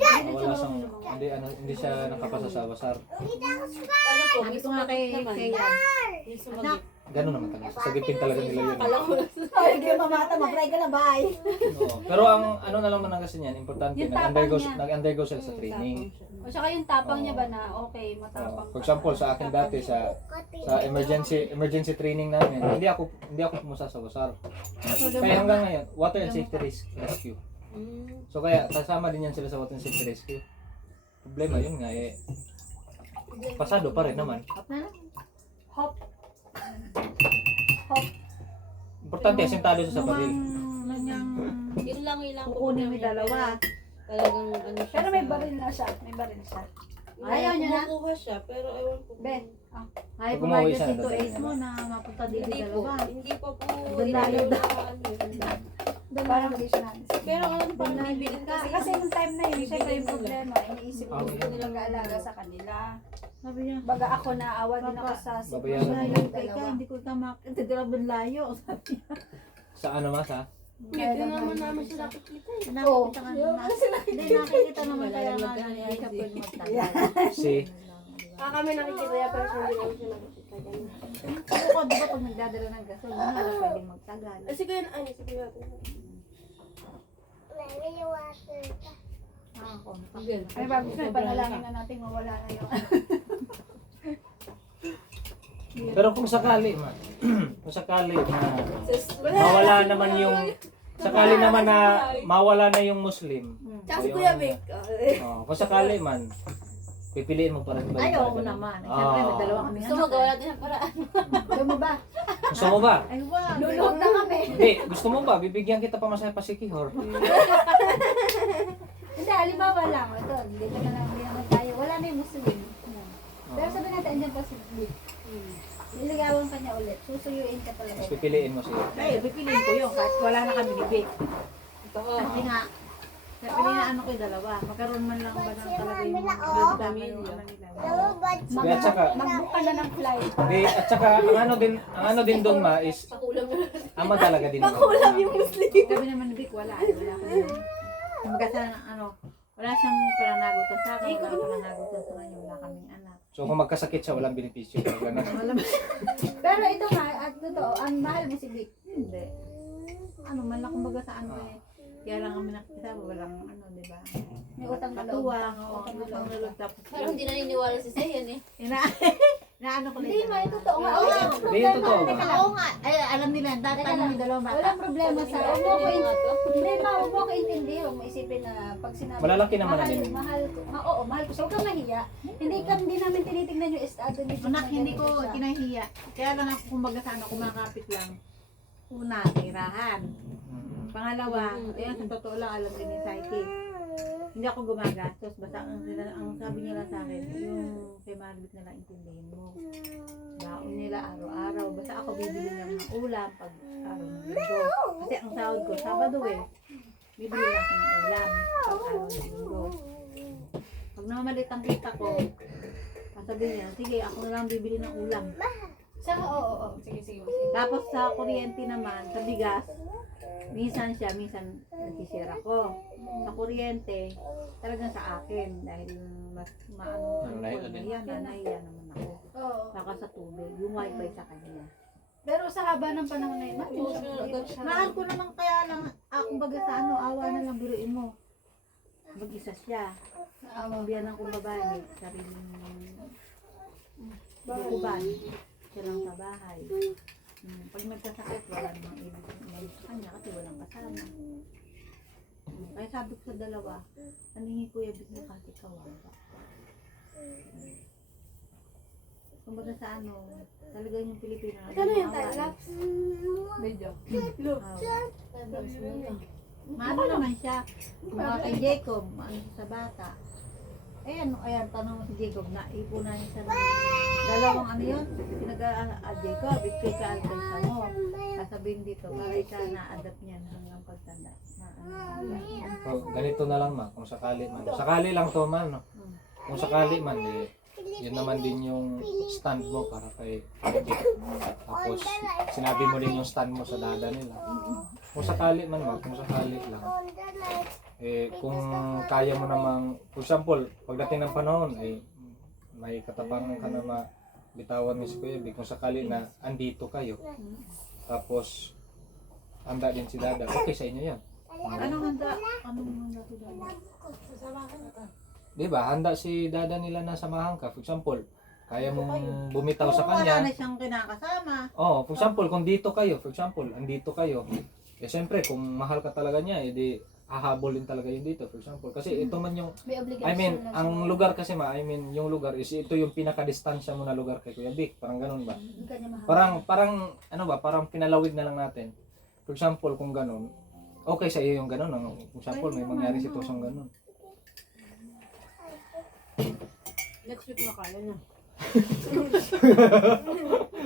siyang, hindi siya nakapasa sa basar. Ano po, Sabi may ko nga kay naman. Yan. May sumagip. Ganun naman talaga. Sagitin talaga nila yun. Akala ko Ay, hindi mamata. Mag-try ka na, bye. Oo. Pero ang ano na lang man kasi niyan, importante, Yung tapang niya. nag-undergo sila sa training. O saka yung tapang niya ba na okay, matapang. For example, sa akin dati sa emergency training namin, hindi ako pumusa sa basar. Kaya hanggang ngayon, water and safety rescue. So kaya kasama din yan sila sa water and safety rescue. Problema yun nga eh, pasado pa rin naman. Hop na lang. Hop. Importante, asintado siya sa baril. Yun lang Kukunin mo yung dalawa. Talagang ano siya. Pero may baril na siya. May baril siya. Ayaw niya na? Kumukuha siya, pero ewan ko. Ben. Ay, Pag umuwi pumayag siya, si 2 dadalhin mo na mapunta dito Hindi po, dalawa. hindi pa po. Doon lalo inayo daw. na ano. Parang di siya Pero alam pa, bibilin kasi. Kasi yung time na yun, syempre yung problema, iniisip ko Ah, gusto nilang kaalaga sa kanila. Sabi niya, Baga ako naawa din ako sa Babayaran sitwasyon layo ng kay ka, dalawa. hindi ko ka makakita layo. Sabi niya. Sa ano mas ha? Hindi naman namin sila nakikita eh. Nakikita ka naman. Hindi, nakikita naman kaya nga na hindi siya pwede magtagal. Si, Kami nakikita niya, pero hindi namin siya nakikita. Ganun. Pero ko, di ba pag nagdadala ng gasol, hindi na pwede magtagal. Sige yun, ay, sige natin. Contact. Ay, bago ko, panalangin na natin mawala na yung pero kung sakali man, kung sakali na mawala naman yung, sakali naman na mawala na yung Muslim. Tsaka si o Kuya yung- Vic. Kung sakali man, pipiliin mo pa rin ba? Ay, oo naman. Siyempre, may dalawa kami Gusto mo gawa natin ang paraan. Gusto mo ba? Gusto mo ba? Ay, wag. Luluhod na kami. Hindi, gusto mo ba? Bibigyan kita pa masaya pa si Kihor. Hindi, halimbawa lang. Ito, dito na lang, hindi naman tayo. Wala na yung Muslim. Pero sabi natin, andyan pa si Vic. Niligawan ka niya ulit. Susuyuin ka talaga. Mas pipiliin mo siya. Ay, pipiliin ko yun kahit wala na kami ni Vic. Ito. Kasi nga, Sabi na ano ko yung dalawa. Magkaroon man lang ba ng talaga yung mga pamilya nila. At saka, Mag-book ka na ng flight. di, at saka, ang ano din doon ma is, ama talaga din. Makulam yung Muslim. Sabi naman ni Vic, wala. Wala ko yun. Kumbaga sa ano, wala siyang pananagutan sa akin. Wala pananagutan sa kanya. Wala kaming anak. So kung magkasakit siya, walang benepisyo. Ganun. Wala. Pero ito nga, at totoo, ang mahal mo si Vic. Hindi. Ano man lang kumbaga sa ano eh. Kaya lang kami nakikisama, walang ano, di ba? May utang na loob. Katuwang, o utang na loob. Tapos, Parang hindi naniniwala si Sayan eh. inaano ko lang. Hindi, may totoo nga. Oo, Walang Hindi, yung totoo ba? problema. oo nga. Ay, alam nila, dahil Teka tanong lang. yung dalawang bata. Walang problema sa huwag mo ko hindi ma, huwag mo ko intindi. Huwag mo isipin na pag sinabi. Malalaki naman mahal, na din. mahal ko. Oo, mahal ko siya. Huwag kang mahiya. Hindi namin tinitignan yung estado ni Vic Anak, na hindi ganito ko siya. kinahiya. Kaya lang ako kumbaga sa ano, kumakapit lang. Una, tirahan. Pangalawa, ayan, sa totoo lang, alam din ni Psychic. Hindi ako gumagastos. Basta ang sabi niya lang sa akin, yung kay Marvick na lang intindihin mo. Baon nila araw-araw. Basta ako bibili lang ng ulam pag araw ng linggo. Kasi ang sahod ko, Sabado eh. Bibili lang ako ng ulam pag araw ng linggo. Pag namamalit ang kita ko, sabihin niya, sige, ako na lang bibili ng ulam. Oo. Sige. Tapos sa kuryente naman, sa bigas, minsan siya, minsan nagsishare ako. Sa kuryente, talagang sa akin. Dahil mas maano ko, nahiya naman ako. Oo. Saka sa tubig, yung wifi sa kanya. Pero sa haba ng panahon na yun, Mahal ko naman kaya lang, kumbaga sa ano, awa na lang, biruin mo. Mag-isa siya. Ang biyanan kong babae, sariling bukuban. Siya lang sa bahay. Pag nagkasakit, wala namang ibig sa kanya kasi walang kasama. Kaya sabi ko sa dalawa, aningin Kuya Vic na kasi kawawa. Kumbaga sa ano, talaga yung Pilipino. Ano yung time-lapse? Medyo. Maano naman siya, mga kay Jacob, maano siya sa bata. Ayan, tanong mo si Jacob, naipunan niya siya ng dalawang ano yun, Jacob, ikay ka alkalsa mo. Sasabihin dito, para ika na-adapt niyan hanggang pagtanda. So, ganito na lang ma, kung sakali man. Sakali lang to man, no? Kung sakali man, yun naman din yung stand mo para kay Vic. Tapos, sinabi mo din yung stand mo sa dada nila. Kung sakali man ma, kung sakali lang. Kung kaya mo namang, for example, pagdating ng panahon, may katapangan ka na bitawan ni si Kuya Vic. Kung sakali na andito kayo, tapos, handa din si dada, okay sa inyo yan. Anong handa? Anong handa si Dada? Diba, handa si dada nila na samahan ka. For example, kaya mong bumitaw sa Wala kanya. na siyang kinakasama. Oh, for example, kung dito kayo, andito kayo. Siyempre, kung mahal ka talaga niya, edi hahabulin talaga yun dito, for example. Kasi ito man yung, may obligation I mean, na ang lugar kasi yung lugar is ito yung pinaka-distansya mo na lugar kay Kuya Vic. Parang ganun ba? Hindi ka niya mahal. Parang pinalawig na lang natin. For example, kung ganun, okay sa iyo yung ganun. For example, may mangyari sitwasyong ganun. Next week na kaya na.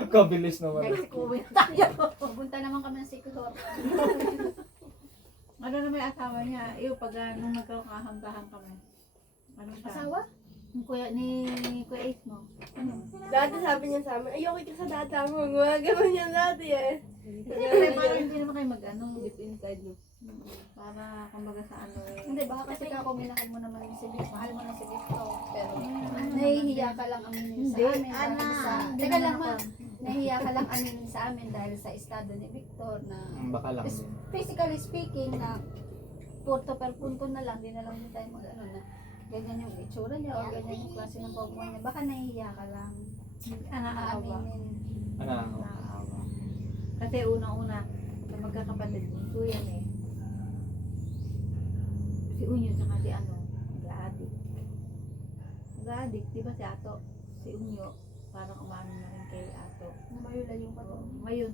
Kabilis naman. Next uwi na tayo. Pupunta naman kami ng Sikihor. Ano na may asawa niya? Pag nung nagkakahanggahan kami. Ano siya? Asawa? Yung Kuya Ace mo. Dati sabi niya sa amin, ayoko ka sa data mo. Gumagano niya dati eh. Kasi parang hindi naman kayo mag-ano. Deep inside mo. Para kumbaga sa ano eh. Hindi, baka kasi kako minahal mo naman si Vic. Mahal mo na si Vic to. Pero nahihiya ka lang aminin sa Hindi, amin. Ana. Dahil sa, Hindi teka naman lang ako. ma. Nahihiya ka lang aminin sa amin dahil sa estado ni Victor na Baka lang. physically speaking na punto per punto na lang, di na lang din tayo mag-ano na ganyan yung itsura niya o ganyan yung klase ng pagmumay niya. Baka nahihiya ka lang Naawa. aminin. Naawa. Kasi unang-una, sa magkakapatid, bunso yan eh. Si Unyo tsaka si nag-a-addict. Nag-a-addict, di ba si Ato? Si Unyo, parang umano na rin kay Ato. Lumayo-layo pa to. Ngayon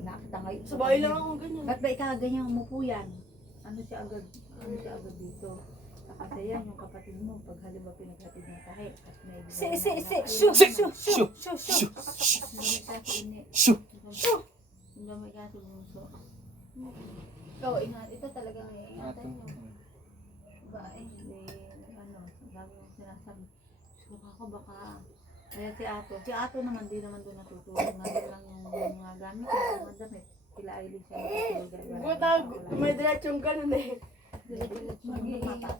nakita ngayon. Sa bahay lang ako ganyan. Ba't ba ikaganyan umupo yan? Ano siya agad dito? Kasi yan, yung kapatid mo, pag halimbawa pinaghatid ng tahe, at may Shoo! Hindi may kasi bunso. Oo, ingat. Ito talagang iingatan nyo. Bae. Hindi, ano, sabi ko sinasabi, suka ko baka, kaya si Ato naman, di naman doon natutulog, nandun lang yung mga gamit, yung mga damit, kila Aileen siya natutulog. Buta, may diretsong ganun eh. Mag-iingat.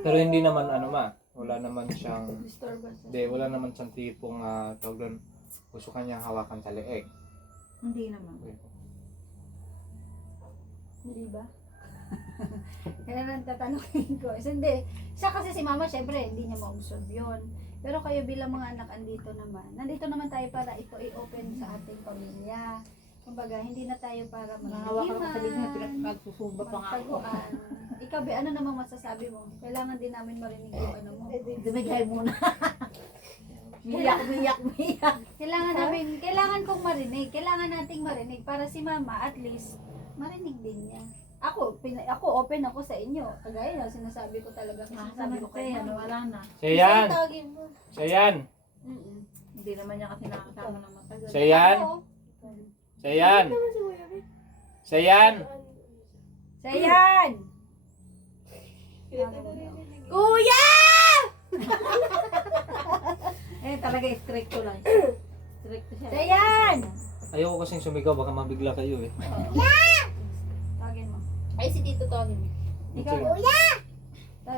Pero hindi naman wala naman siyang, Disturbance. wala naman siyang tipong tawag doon, gusto kanya hawakan sa leeg. Hindi naman. Hindi ba? Kaya nang tatanungin ko. Hindi. Siya kasi si mama, syempre, hindi niya ma-absorb yun. Pero kayo bilang mga anak andito naman. Nandito naman tayo para ito i-open sa ating pamilya. Kumbaga, hindi na tayo para Nangahawakan ako sa linya, pinagsusumba pa nga ako. magtaguan. Ikaw, Bi, ano namang masasabi mo? Kailangan din namin marinig yung ano mo. Dumigay muna. Miyak. Kailangan kong marinig. Kailangan nating marinig para si mama at least marinig din niya. Ako open ako sa inyo. Kagaya na sinasabi ko talaga. Sinasabi ko kay Ano, mama. wala na. Siya yan! Tawagin mo. Siya yan! Mm-mm. Hindi naman niya kasi nakakasama ng matagal. Siya yan! Ako, Siya yan! Ano si Kuya Bi? Siya yan! Sa yan! Kuya! Talaga stricto lang. Stricto siya. Sa yan! Ayoko kasing sumigaw, baka mabigla kayo eh. Tawagin mo. Ay, si Tito tawagin mo. Ikaw, Sige.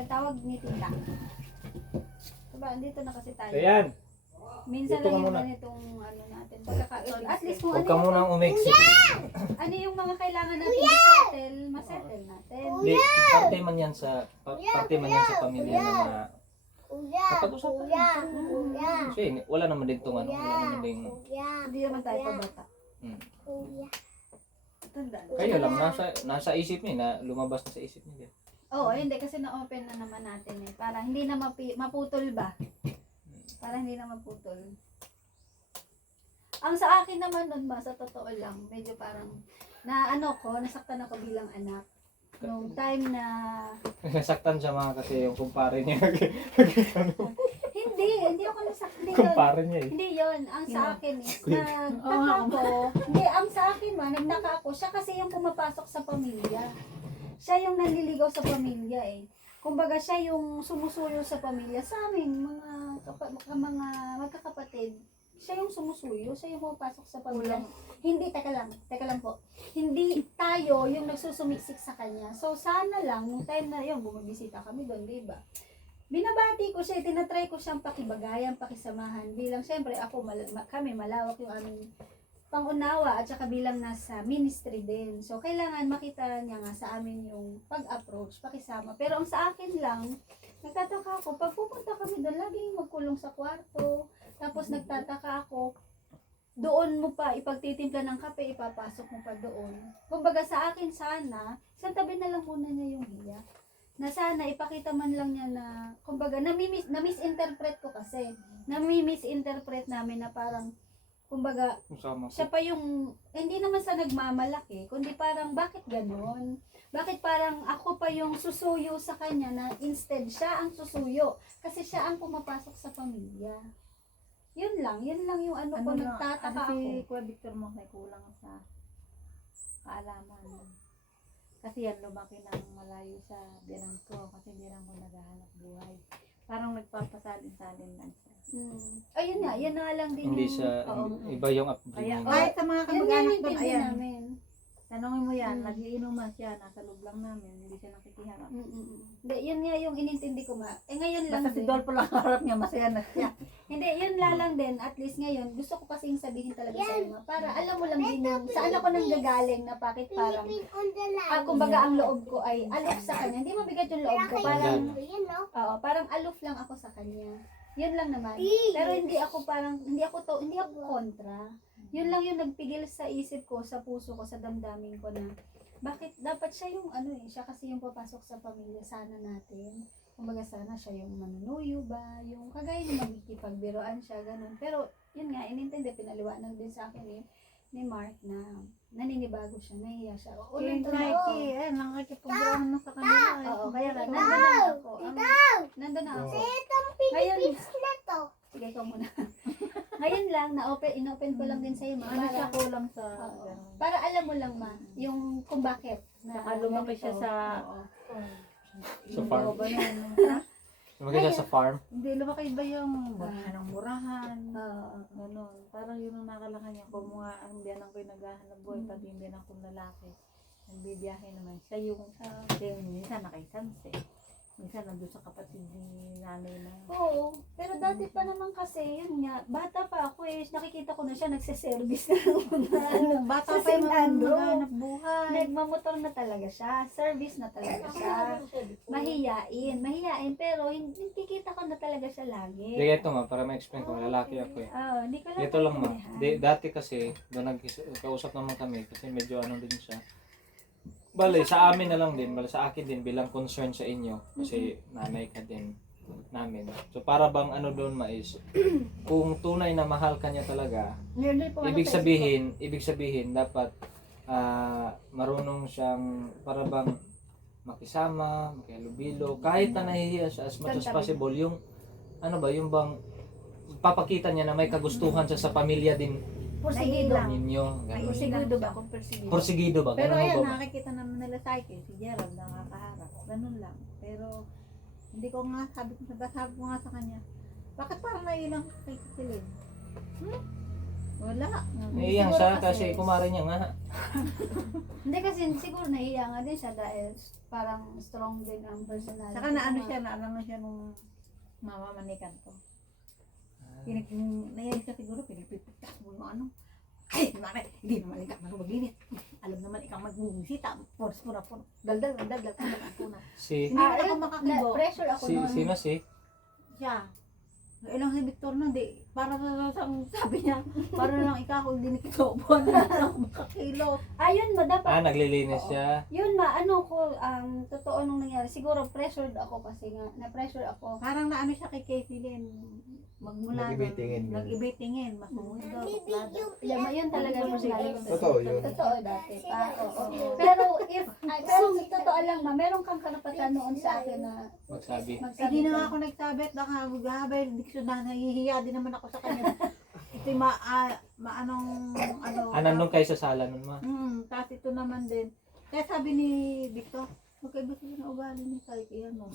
tawag ni tita. Diba, andito na kasi tayo. Siya yan! Minsan Dito lang ka yung muna. ganitong ano natin. At least kung Huwag ka ano, munang umiksi. ano yung mga kailangan natin i-settle, masettle natin. Hindi, parte man yan sa pamilya na kapag-usapan. Kasi wala naman din wala naman din, Hindi naman tayo pabata. Hmm. Tanda. Kayo lang, nasa isip niya, na lumabas na sa isip niya. Oo, hindi kasi na-open na naman natin eh. Para hindi na maputol ba? Para hindi na maputol. Ang sa akin naman nun ba, sa totoo lang, medyo parang nasaktan ako bilang anak. Nung time na, Nasaktan siya mga kasi yung kumpare niya. hindi ako nasaktan. Kumpare niya eh. Hindi yon ang sa akin is, Oo nga, nagtaka ako, hindi, ang sa akin nagnaka ako, siya kasi yung pumapasok sa pamilya. Siya yung nanliligaw sa pamilya eh. Kumbaga siya yung sumusuyo sa pamilya. Sa amin, mga magkakapatid, siya yung sumusuyo, siya yung pumapasok sa pamilya. Hindi, teka lang po. Hindi tayo yung nagsusumiksik sa kanya. So sana lang, nung time na yun, bumibisita kami doon, di ba? Binabati ko siya, tinatry ko siyang pakibagayan, pakisamahan. Bilang, syempre, kami malawak yung aming pangunawa at saka bilang nasa ministry din. So, kailangan makita niya nga sa amin yung pag-approach, pakisama. Pero ang sa akin lang, nagtataka ako, pag pupunta kami doon, laging magkulong sa kwarto. Tapos nagtataka ako, doon mo pa ipagtitimpla ng kape, ipapasok mo pa doon. Kumbaga sa akin sana, sa tabi na lang muna niya yung hiya. Na sana ipakita man lang niya na, kumbaga na-misinterpret ko kasi. Na-misinterpret namin na parang, kumbaga, Usama ko. siya pa yung, hindi naman sa nagmamalaki, kundi parang, bakit ganon? Bakit parang ako pa yung susuyo sa kanya na instead siya ang susuyo? Kasi siya ang pumapasok sa pamilya. Yun lang yung ano ko, nagtataka ako. Si Kuya Victor mo may kulang sa kaalaman. Kasi yan, lumaki ng malayo sa birang ko. Kasi birang ko naghahanap buhay. Parang nagpapasalin-salin lang siya. Ayun nga, yan na lang din Hindi yung, siya, oo. iba yung Kaya, upbringing. kahit sa mga Yan kamag-anak yung doon, intindi ayan. namin. Tanongin mo yan, nagiinuman siya, nasa loob lang namin, hindi siya nakikiharap. Hindi, yun nga yung inintindi ko ma. Ngayon lang Basta si din. Dolph lang harap niya, masaya na siya. Hindi, yun lang din. At least ngayon, gusto ko kasing sabihin talaga sa iyo, para alam mo lang din yung saan ako nanggagaling na bakit parang, kumbaga ang loob ko ay aloof sa kanya. Hindi mabigat yung loob ko, parang, parang aloof lang ako sa kanya. Yun lang naman. Pero hindi ako kontra. Yun lang yung nagpigil sa isip ko, sa puso ko, sa damdamin ko na, bakit dapat siya yung siya kasi yung papasok sa pamilya sana natin. Kumbaga sana siya yung manunuyo ba, yung kagaya ng magkikipagbiroan siya, ganun. Pero yun nga, inintindi, pinaliwanag din sa akin ni Mark na naninibago siya, nahiya siya. Kaya Nike, nakakipagbuhan mo sa kanila. Oo, kaya nga, nandun na ako. Nandun na ako. Ngayon, sige, ikaw muna. Ngayon lang, inopen ko lang din sa'yo, ma. Ano siya Para, kulang sa Oo. ganun. para alam mo lang, ma, yung kung bakit. Saka lumaki siya ganito. sa Oo. Sa farm. Ba yun? Lumaki siya sa farm. Hindi, lumaki ba yung burahan ng burahan? Oo. Ganun. Parang yun ang nakalaki niya. Kung mga ang biyanang ko'y naghahanap buhay, pati yung biyanang kong lalaki. Nagbibiyahe naman. Siya yung minsan nakaisanse. Minsan nandun sa kapatid ni nanay na. Oo, pero dati pa naman kasi, yun nga, bata pa ako eh, nakikita ko na siya, nagsiservice na ng mga ano, Bata sa pa yung mga Sindando. naghahanap buhay. Nagmamotor na talaga siya, service na talaga siya, mahiyain, pero hindi kikita ko na talaga siya lagi. Hindi, ito ma, para ma-explain ko, lalaki ako eh. Hindi ko lang Ito lang ma, maintindihan. dati kasi, doon nagkausap naman kami, kasi medyo ano din siya. Bale, sa amin na lang din, bale sa akin din bilang concern sa inyo, kasi nanay ka din namin. So para bang ano doon ma is, kung tunay na mahal ka niya talaga, Nearly po, ibig sabihin dapat marunong siyang para bang makisama, makihalubilo, kahit na nahihiya siya as much as possible, yung ano ba, yung bang papakita niya na may kagustuhan siya sa pamilya din porsigido. ninyo. Ay, Ganun. Porsigido ba? Kung persigido. Porsigido ba? Pero Ganun ayan, ba? nakikita naman nila sa akin, si Gerald nakakaharap. Ganun lang. Pero, hindi ko nga, sabi ko nga sa kanya, bakit parang nailang kay Cecilin? Wala. Naiiyak Siguro siya kasi- kasi kumare niya nga. Hindi kasi siguro nahiya nga din siya dahil parang strong din ang personality. Saka na siya, naalala siya nung mamamanikan ko. Naiyak siya siguro, pinipitik ka mo yung ano. Ay, hindi naman ikaw maglinis. Alam naman ikaw magbumisita. Poros mo na po. Daldal, puna. Si Hindi ako makakibo. Pressure ako noon. sino si? Siya. Ilang si Victor nun, di. Para sa sabi niya, para lang ikaw, hindi nakikaupuan na ako makakilo. Ayun ma, dapat. Naglilinis siya. Yun ma, ano ko, totoo nung nangyari. Siguro pressured ako kasi nga, na-pressure ako. Parang naano siya kay Casey Lynn. Magmula Nag-ibitingin. Nag-ibitingin. Masunod daw. Suplado. Yun talaga personality. Totoo yun. Totoo dati pa, oo. Pero pero totoo lang ma, meron kang karapatan noon sa akin na Magsabi. magsabi Hindi na nga ka. ako nagsabi at baka maghahabay. Diksyon na nahihiya din naman ako sa kanya. Ito yung ano. Nandun kayo sa sala nun ma. Tapos ito naman din. Kaya sabi ni Victor, magkaiba sila na ugali ni Kai. Kaya no.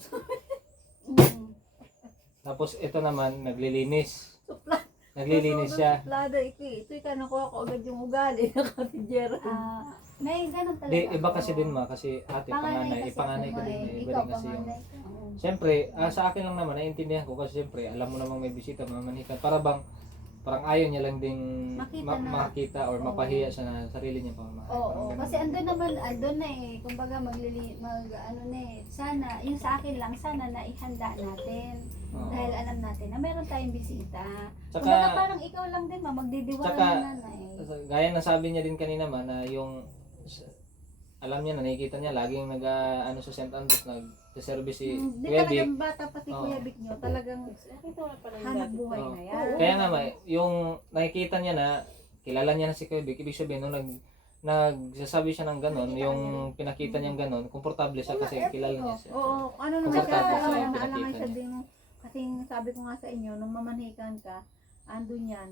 Tapos ito naman, naglilinis. Supla. Naglilinis siya. Suplado, ito yung nakuha ko agad yung ugali. Nakatijera. May ganun talaga. Di, iba ako. kasi din ma, kasi ate, panganay. Panganay ka din. Iba Ikaw, din kasi yung... panganay. Oo. Siyempre, sa akin lang naman, naiintindihan ko kasi siyempre, alam mo namang may bisita, mamanikan. Parang ayaw niya lang ding Makita na. makita or mapahiya sa sarili niya pamamahay. Oo, Parang ganun. kasi andun na eh. Kumbaga ano na eh. Sana, yung sa akin lang, sana na ihanda natin. Oo. Dahil alam natin na meron tayong bisita. Tsaka- Kumbaga parang ikaw lang din magdidiwala Tsaka- na nanay. Gaya ng sabi niya din kanina ma, na yung alam niya na nakikita niya laging ano sa St. Andrews nag-service si Hindi Kuya Vic. talagang bata pa si Oo. Kuya Vic nyo. Talagang hanap buhay Oo. na yan. Kaya nga ma, yung nakikita niya na kilala niya na si Kuya Vic, ibig sabihin nung nagsasabi siya ng ganon, yung pinakita niyang ganon, komportable siya kasi kilala niya siya. Oo, ano naman siya, Komportable siya, naalangan pinakita siya niya. din. Kasi sabi ko nga sa inyo, nung mamanikan ka, andun yan.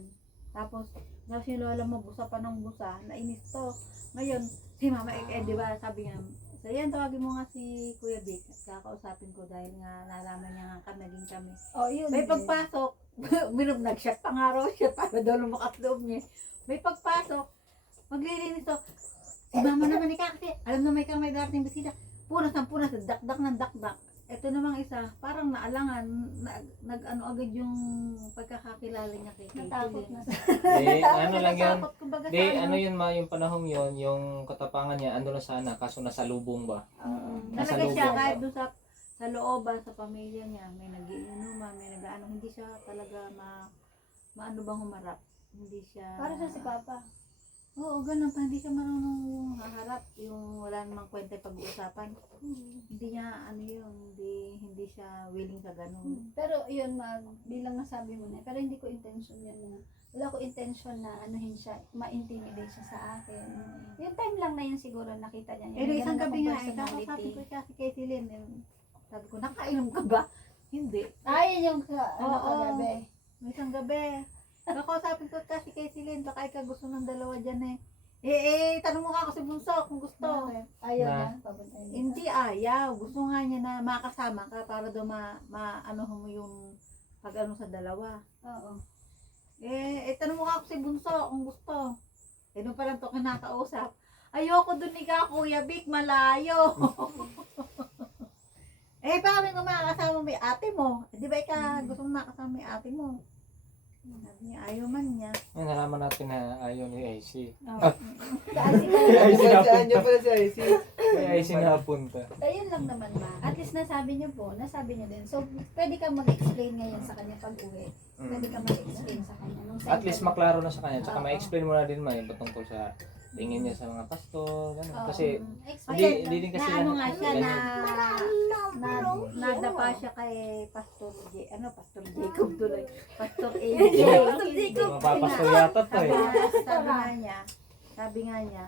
Tapos, tapos yung lola mo, busa pa ng busa, nainis to. Ngayon, si Mama di ba, sabi niya, so yan, tawagin mo nga si Kuya Vic. At kakausapin ko dahil nga nalaman niya nga naging kami. Oh, yun. May pagpasok, nag-shot pa nga raw siya para daw lumakas loob niya. May pagpasok, maglilinis to. Si Mama naman ni kasi, alam na may darating bisita. Punas ng punas, dakdak ng dakdak. Ito namang isa, parang naalangan, nag-ano agad yung pagkakakilala niya kay Casey. Natakot na. Ano lang yun. Natakot, kumbaga, Di, sa ano yun ma, yung panahon yun, yung katapangan niya, ando na sana, kaso nasa lubong ba? Nasa Talaga siya, loob. kahit doon sa looban, sa pamilya niya, may nagiinuman, may nag-ano, hindi siya talaga maano bang humarap. Hindi siya... Para siya si Papa. Oo, ganun pa. Hindi siya marunong yung haharap, yung wala namang kwenta pag-uusapan. Hindi niya, ano yun, hindi siya willing sa ganun. Pero yun, bilang nasabi mo na, pero hindi ko intention yan na, wala ko intention na anuhin siya, ma-intimidate siya sa akin. Yung time lang na yun siguro nakita niya. Eh, di isang ganun gabi akong nga, kakasabi ko siya si Casey Lynn. Sabi ko, nakainom ka ba? Hindi. Yun yung Oo. kagabi. Isang gabi, Nakausapin ko kasi kay Silene, baka ikaw gusto ng dalawa dyan eh. Tanong mo nga ako si Bunso kung gusto. Ayaw Na. na. Papuntahin niya. Hindi ayaw. Gusto nga niya na makasama ka para daw ano mo yung pag ano sa dalawa. Oo. Tanong mo nga ako si Bunso kung gusto. Doon pa lang to kinakausap. Ayoko dun ni ka, Kuya Vic, malayo. Paano kung makakasama mo yung ate mo? Di ba gusto mo makasama mo yung ate mo? Sabi niya, ayaw man niya. Ay, nalaman natin na ayaw ni IC. Kasi Andiyan pala si IC. Kaya IC napunta. ayun lang naman ma. At least nasabi niyo din. So, pwede kang mag-explain ngayon sa kanya pag-uwi. Pwede kang mag-explain sa kanya. Nung At least sa'yo. maklaro na sa kanya. Tsaka Oo. ma-explain mo na din yung patungkol sa tingin niya sa mga pastor. Ganun. Oo. Kasi Explain hindi din kasi na ano nga siya ganyan. nadapa siya kay Pastor Pastor Jacob tuloy. Pastor AJ. Mapapastor yata to eh. Sabi nga niya,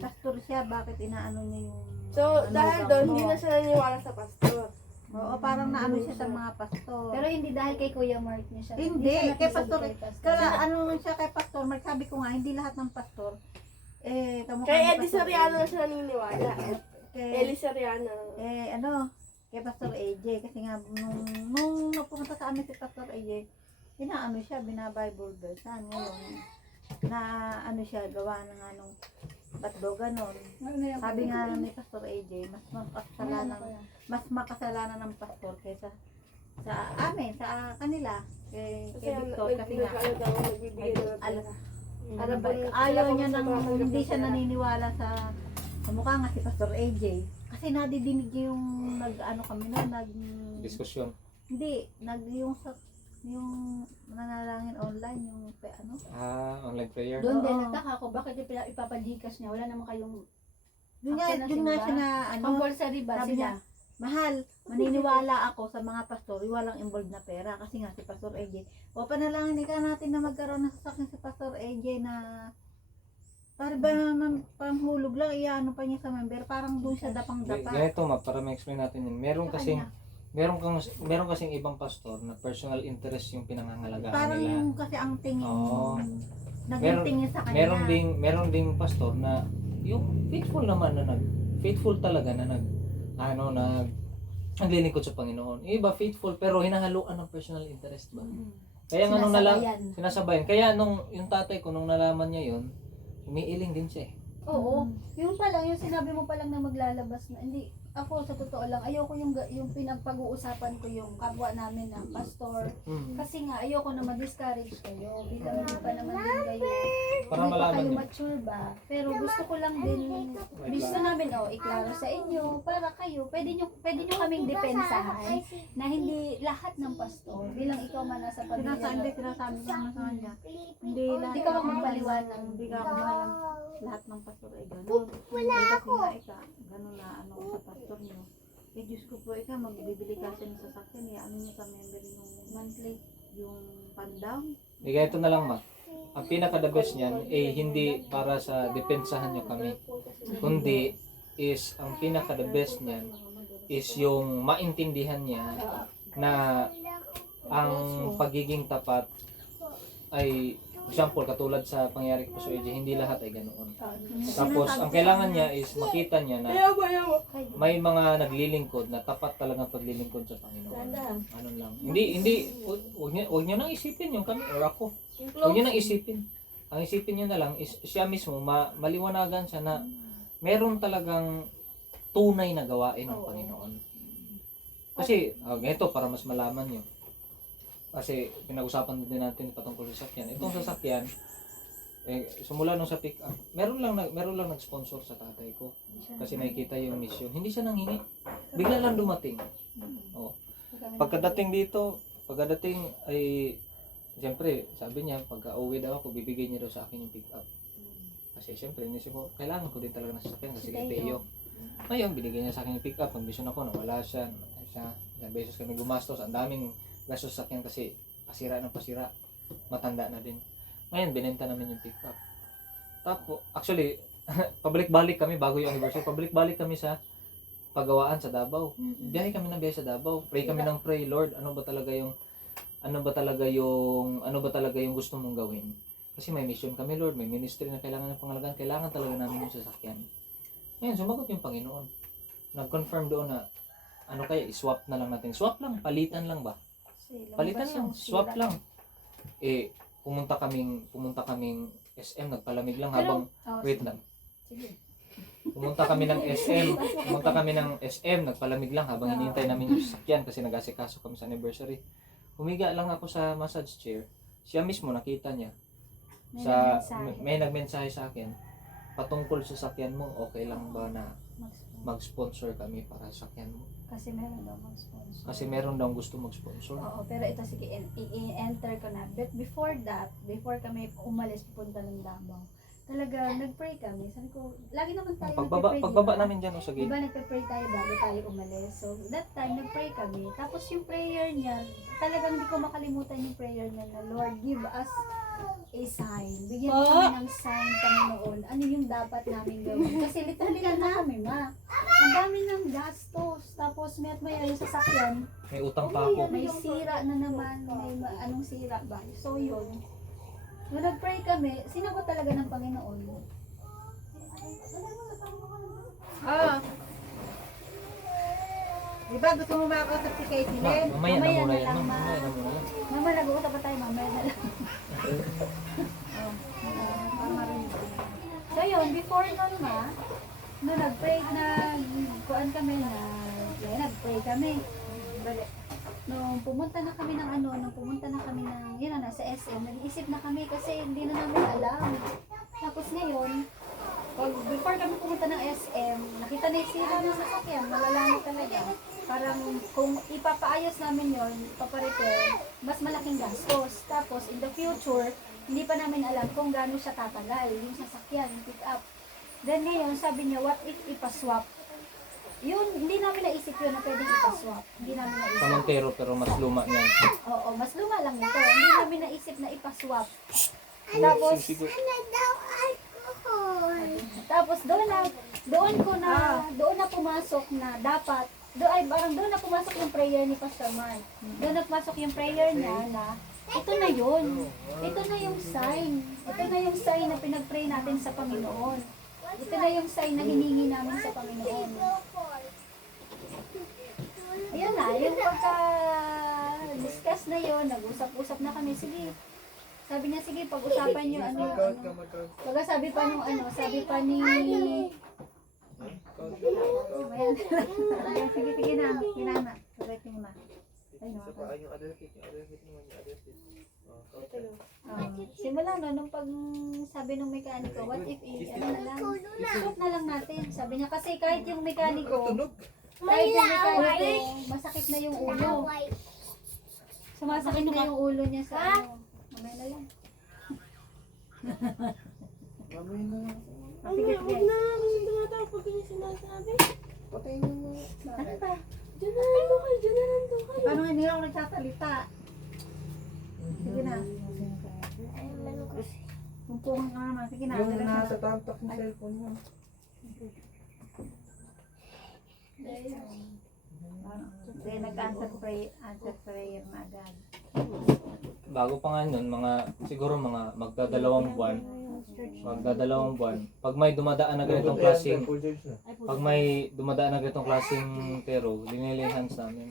pastor siya, bakit inaano niya yung So, dahil doon, mo? hindi na siya naniniwala sa pastor. Oo, parang naano siya sa mga pastor. Pero hindi dahil kay Kuya Mark niya siya. Hindi, siya kay nakisabi Pastor. kay Pastor. Kaya ano siya kay Pastor Mark, sabi ko nga, hindi lahat ng pastor. Kamukha Kay ni Eddie Pastor Soriano AJ. na siya naniniwala. Kay, Eddie Soriano. kay Pastor AJ. Kasi nga, nung napunta sa amin si Pastor AJ, inaano siya, bina-Bible verse. Ngayon, na ano siya, gawa na nga nung ba't daw ganon. Sabi nga ni Pastor AJ, mas makasalanan ng pastor kaysa sa amin, sa kanila, kay Victor, kasi nga, nagbibigay na ng alam, pera. ano ba, ayaw niya nang hindi siya naniniwala sa mukha nga si Pastor AJ. Kasi nadidinig niya yung nag-ano kami na, Diskusyon. hindi, yung nanalangin online, yung Online prayer. Doon din, Oo. nagtaka ako, bakit ipapadikas niya? Wala naman kayong Yun nga siya na, compulsory ba sabi sila? niya, mahal, maniniwala ako sa mga pastor, walang involved na pera. Kasi nga si Pastor AJ, panalangin ka natin na magkaroon ng sasakyan si Pastor AJ na para ba pamhulog lang, iyaano pa niya sa member, parang doon siya dapang-dapa. Ganito para ma-explain natin yun. Meron kasing ibang pastor na personal interest yung pinangangalagahan Parang nila. yung kasi ang tingin, Oo. naging tingin sa kanya. Meron ding pastor na yung faithful naman na faithful talaga na naglilingkod sa Panginoon. Yung iba faithful pero hinahaluan ng personal interest ba? Kaya nga nung sinasabayan. Kaya nung yung tatay ko nung nalaman niya yun, umiiling din siya eh. Oo. Yung pa lang, yung sinabi mo pa lang na maglalabas na, hindi, ako sa totoo lang, ayoko yung pinagpag-uusapan ko yung kapwa namin na pastor. Kasi nga, ayoko na ma-discourage kayo. Bilang hindi pa naman din kayo, Para hindi pa malaman kayo niyo. mature ba. Pero gusto ko lang din, gusto namin, iklaro sa inyo, para kayo, pwede nyo kaming depensahan na hindi lahat ng pastor, bilang ikaw man nasa pamilya. Sinasabi ko na sa kanya, hindi lahat. Hindi ka magpaliwanag. Hindi ka kumalang lahat ng pastor ay gano'n. Wala ako. Gano'n na ano sa pastor niyo. Diyos ko po, magbibili kasi ng sasakyan, ano niyo sa member yung monthly, yung pandown. Ganito na lang ma. Ang pinaka-the best niyan hindi para sa depensahan niyo kami. Kundi ang pinaka-the best niyan is yung maintindihan niya na ang pagiging tapat ay example, katulad sa pangyayari ko sa EJ, hindi lahat ay ganoon. Tapos, ang kailangan niya is makita niya na may mga naglilingkod na tapat talagang paglilingkod sa Panginoon. Ano lang. Huwag niyo nang isipin yung kami or ako. Huwag niyo nang isipin. Ang isipin niyo na lang is siya mismo, maliwanagan siya na meron talagang tunay na gawain ng Panginoon. Kasi, ganito para mas malaman niyo. Kasi pinag-usapan din natin patungkol sa sasakyan. Itong sasakyan, sumula nung sa pick up, meron lang nag-sponsor sa tatay ko. Kasi nakikita yung mission. Hindi siya nanghingi. Bigla lang dumating. Oh. Pagkadating ay siyempre, sabi niya, pagka uwi daw ako, bibigay niya daw sa akin yung pick up. Kasi siyempre, inisip ko, kailangan ko din talaga ng sasakyan kasi kay Teo. Ngayon, binigay niya sa akin yung pick up. Pag-mission ako, nawala siya. Ilang beses kami gumastos. Ang daming gastos sa akin kasi pasira ng pasira. Matanda na din. Ngayon, binenta namin yung pick up. Tapos, actually, pabalik-balik kami bago yung anniversary. Pabalik-balik kami sa paggawaan sa Davao. Biyahe kami ng biyahe sa Davao. Pray kami ng pray, Lord, ano ba talaga yung ano ba talaga yung gusto mong gawin. Kasi may mission kami, Lord, may ministry na kailangan ng pangalagaan, kailangan talaga namin yung sasakyan. Ngayon, sumagot yung Panginoon. Nag-confirm doon na, ano kaya, iswap na lang natin. Swap lang, palitan lang ba? Palitan lang, swap lang. Eh, pumunta kaming SM, nagpalamig lang habang, wait lang. Sige. Pumunta kami ng SM, nagpalamig lang habang hinihintay namin yung sasakyan kasi nag-asikaso kami sa anniversary. Humiga lang ako sa massage chair. Siya mismo nakita niya. May nagmensahe sa akin. Patungkol sa sasakyan mo, okay lang ba na mag-sponsor kami para sa sasakyan mo? Kasi meron daw mag-sponsor. Kasi meron daw gusto mag-sponsor. Oo, pero ito sige, i-enter ko na. But before that, before kami umalis pupunta ng Davao, talaga nag-pray kami. Sabi ko, lagi naman tayo nagpe-pray. Pagbaba namin dyan sa gate. Diba nagpe-pray tayo bago tayo umalis. So that time, nag-pray kami. Tapos yung prayer niya, talagang hindi ko makalimutan yung prayer niya na, Lord, give us a sign. Bigyan kami ng sign, Panginoon. Ano yung dapat namin gawin? Kasi literally na kami, ma. Ang dami ng gastos. Tapos may yung sasakyan. May utang pa ako. May sira na naman. May anong sira ba? So yun. Nung nag-pray kami, sinagot talaga ng Panginoon. Diba gusto mo makausap si Katie Len? Mamaya na muna na yan. lang, Mamaya na muna yan. Mama, nag-uusap pa tayo, mamaya na lang. Para marinig ko. So yun, before nun ma, nung nag-pray na, kuan kami na, nag-pray kami. Nung pumunta na kami ng yun na, sa SM, nag-iisip na kami kasi hindi na namin alam. Tapos ngayon, before kami pumunta ng SM, nakita na yung sira ng sasakyan, malalaman talaga. Parang kung ipapaayos namin yon, ipaparepair, mas malaking gastos. Tapos in the future, hindi pa namin alam kung gaano siya tatagal, yung sasakyan, yung pick up. Then ngayon, sabi niya, what if ipaswap? Yun, hindi namin naisip yun na pwedeng ipaswap. Hindi namin naisip. Sa Montero pero mas luma niyan. Oo, mas luma lang ito. Hindi namin naisip na ipaswap. Tapos doon na pumasok na dapat doon na pumasok yung prayer ni Pastor Mark. Doon na pumasok yung prayer niya na ito na yun. Ito na yung sign. Ito na yung sign na pinag-pray natin sa Panginoon. Ito na yung sign na hiningi namin sa Panginoon. Ayun na, yung pagka-discuss na yun, nag-usap-usap na kami. Sige, sabi niya, sige, pag-usapan niyo ano. Pagka sabi pa ni sige na, kinana. Correcting mo na. Ay, simula no, nung pag sabi ng mekaniko, what if ano na lang, i-swap na lang natin. Sabi niya, kasi kahit yung mekaniko, masakit na yung ulo. Sumasakit na yung ulo niya sa ano. Mamaya na lang. Ano, huwag na. Kasi tumatawag pag ganyan sinasabi. Ano ba? Diyan na lang doon kayo. Paano hindi ako nagsasalita? Sige na. Kumpungan ka naman. Sige na. Yung nasa tamtak ng cellphone mo. Kasi nag-answer prayer na agad. Bago pa nga nun, siguro magdadalawang buwan. Pag may dumadaan na ganitong klaseng pero linilay hands namin.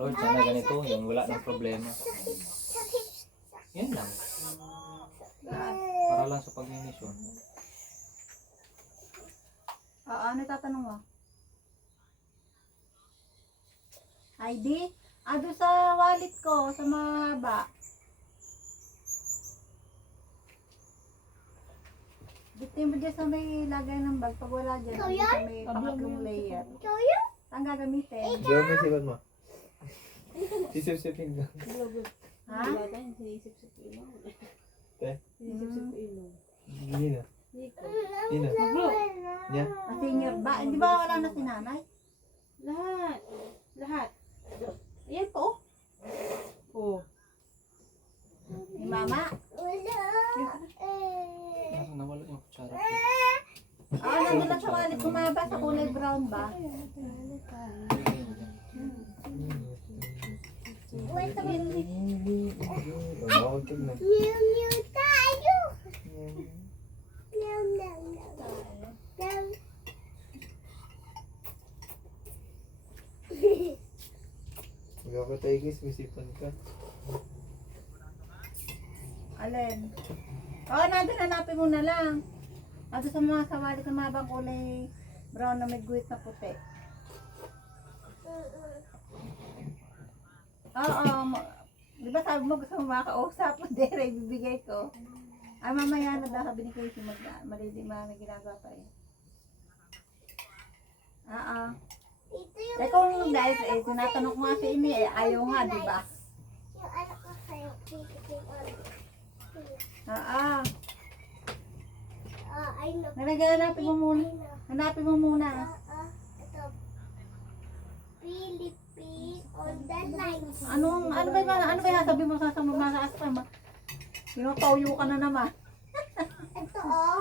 Lord, sana ganito, yung wala ng problema. Yan lang. Para lang sa pag-mission. Ano tatanong mo? ID? Doon sa wallet ko, sa mahaba. Dito mo dyan sa may lagay ng bag. Pag wala dyan, sa may pangatlong layer. Saan gagamitin? Diyan mo sibat mo. Sisip-sipin ka. Ha? Hindi na. Yan. Senior ba? Di ba wala na si nanay? Lahat. Ayan po. Oh. Ni mama? Nawala yung kutsara ko. Nandun lang sa wallet ko mahaba. Sa kulay brown ba? Kwenta mo yun. Bawal ka na. Huwag ka tayo guys, misipan ka. Alin? Oo, nandun, hanapin mo na lang. Ato sa mga sawali sa mabang kulay brown na may guhit na puti. Oo, di ba sabi mo gusto mo makausap? Dere, bibigay ko. Ay, mamaya na daw sabi ni Casey, may ginagawa pa eh. Oo. Eh kung dahil tinatanong ko nga si Amy, eh, ayaw nga, di ba? Oo. Hanapin mo muna. Hanapin mo muna. Philippines on the lines. Ano ba yung sabi mo sa mga asama? Tinutoyo ka na naman. Ito oh.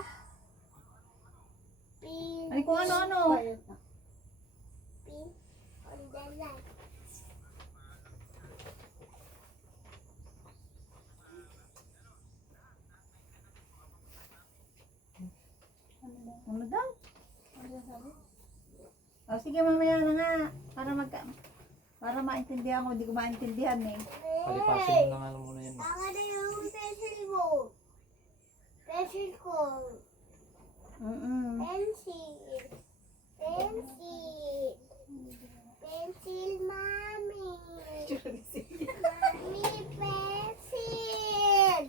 Ay kung ano-ano. Philippines on the lines. Ano daw? O sige, mamaya na nga. Para maintindihan ko, hindi ko maintindihan eh. Palipasin mo na nga lang muna yan. Tama na yung pencil mo. Pencil ko. Pencil. Pencil. Pencil, mami. Mami, pencil.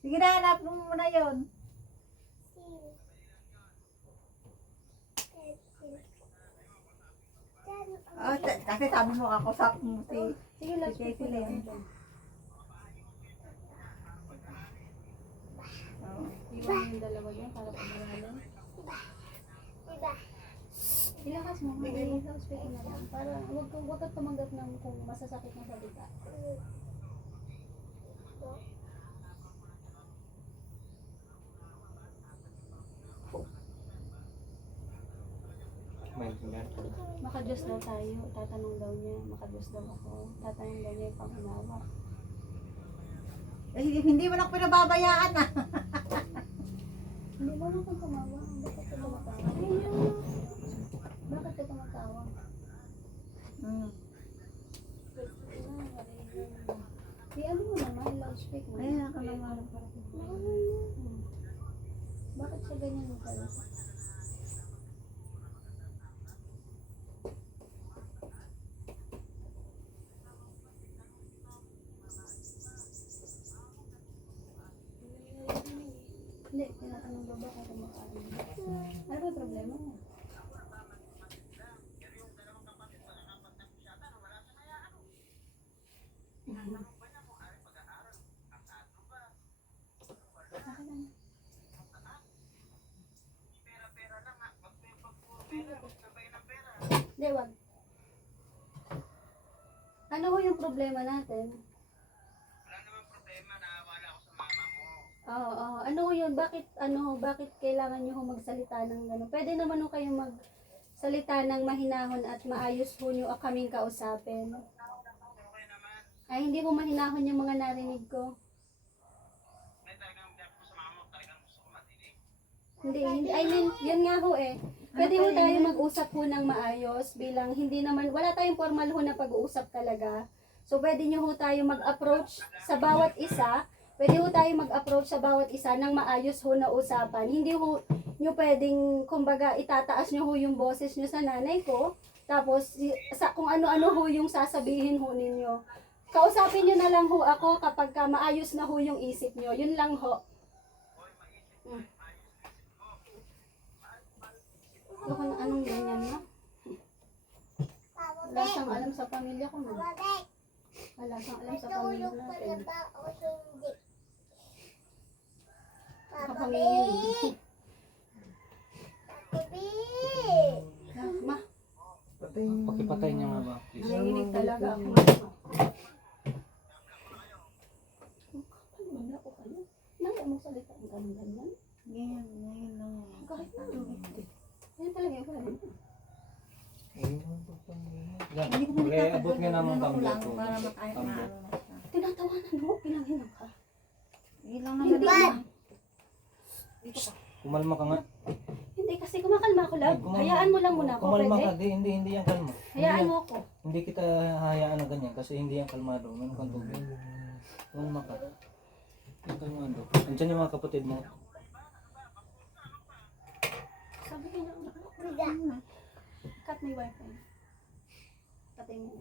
Sige na, hanap mo muna yun. Oh, kasi sabi mo kakusap mo si Casey Lynn. Oh. Iwan yung dalawa yun para pag-aralan. Diba? Ilakas mo, mag-speaking na lang. Para huwag ka tumanggap ng kung masasakit na salita. Maintindihan. Maka-Diyos daw tayo. Tatanong daw niya. Maka-Diyos daw ako. Tatanong daw niya yung pang-unawa. Eh, hindi mo na ako pinababayaan ah. Hindi mo naman kung tumawa. Bakit ka tumatawa? Bakit ka tumatawa? Di ano mo naman, loudspeak mo. Ay, ako naman. Bakit siya ganyan mo pala? Hindi, tinatanong ba kung kumakain? Ano ba problema mo? Hindi, wag. Ano ho yung problema natin? Oo. Ano ho yun? Bakit kailangan nyo ho magsalita ng gano'n? Pwede naman ho kayong magsalita ng mahinahon at maayos ho nyo kaming kausapin. Ay, hindi ho mahinahon yung mga narinig ko. Hindi, I mean, yun nga ho eh. Pwede ho tayo mag-usap ho ng maayos bilang hindi naman, wala tayong formal ho na pag-uusap talaga. So, pwede nyo ho tayo mag-approach sa bawat isa. Pwede ho tayo mag-approach sa bawat isa ng maayos ho na usapan. Hindi ho nyo pwedeng, kumbaga, itataas nyo ho yung boses nyo sa nanay ko. Tapos, kung ano-ano ho yung sasabihin ho ninyo. Kausapin nyo na lang ho ako kapag maayos na ho yung isip nyo. Yun lang ho. Anong ganyan na? Wala siyang alam sa pamilya ko na. Wala siyang alam sa pamilya Tulog ka na natin. ba o hindi? Kapamilya. Baby! Ma, Pakipatay niya nga ba, please? nanginig talaga ako. Wala ko kayo. Naya mo salita ang ganyan. Ngayon lang. Kahit na. Yan talaga yung wala. Yan, abot nga naman Ano ko tumbler lang ko. para makahit Tumbler. maano na siya. Tinatawanan mo, pinanginan ka. Ilang naman din. Kumalma ka nga. Hindi kasi kumakalma ako, love. Kumalma. Hayaan mo lang muna ako, Kumalma pwede? ka, hindi yan kalma. Hayaan mo ako. Hindi kita hayaan na ganyan kasi hindi yan kalmado. Meron kang tubig. Kumalma ka. Hindi kalmado. Andiyan yung mga kapatid mo. Sabi ko na, cut my wifi. Patay mo.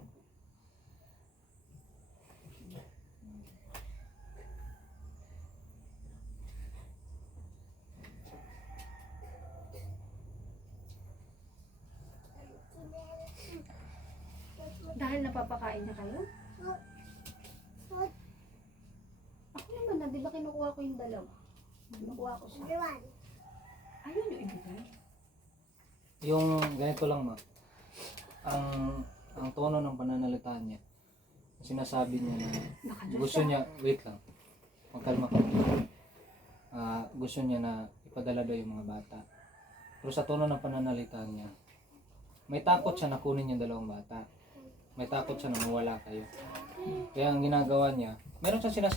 Dahil napapakain niya kayo? Ako naman na, di ba kinukuha ko yung dalawa? Kinukuha ko siya. Ayun yung ibigay. Yung ganito lang ma. Ang tono ng pananalita niya. Sinasabi niya na gusto niya, wait lang. Magkalma ka. Gusto niya na ipadala daw yung mga bata. Pero sa tono ng pananalita niya, may takot siya na kunin yung dalawang bata. May takot siya na mawala kayo. Kaya ang ginagawa niya, meron siyang sinasabi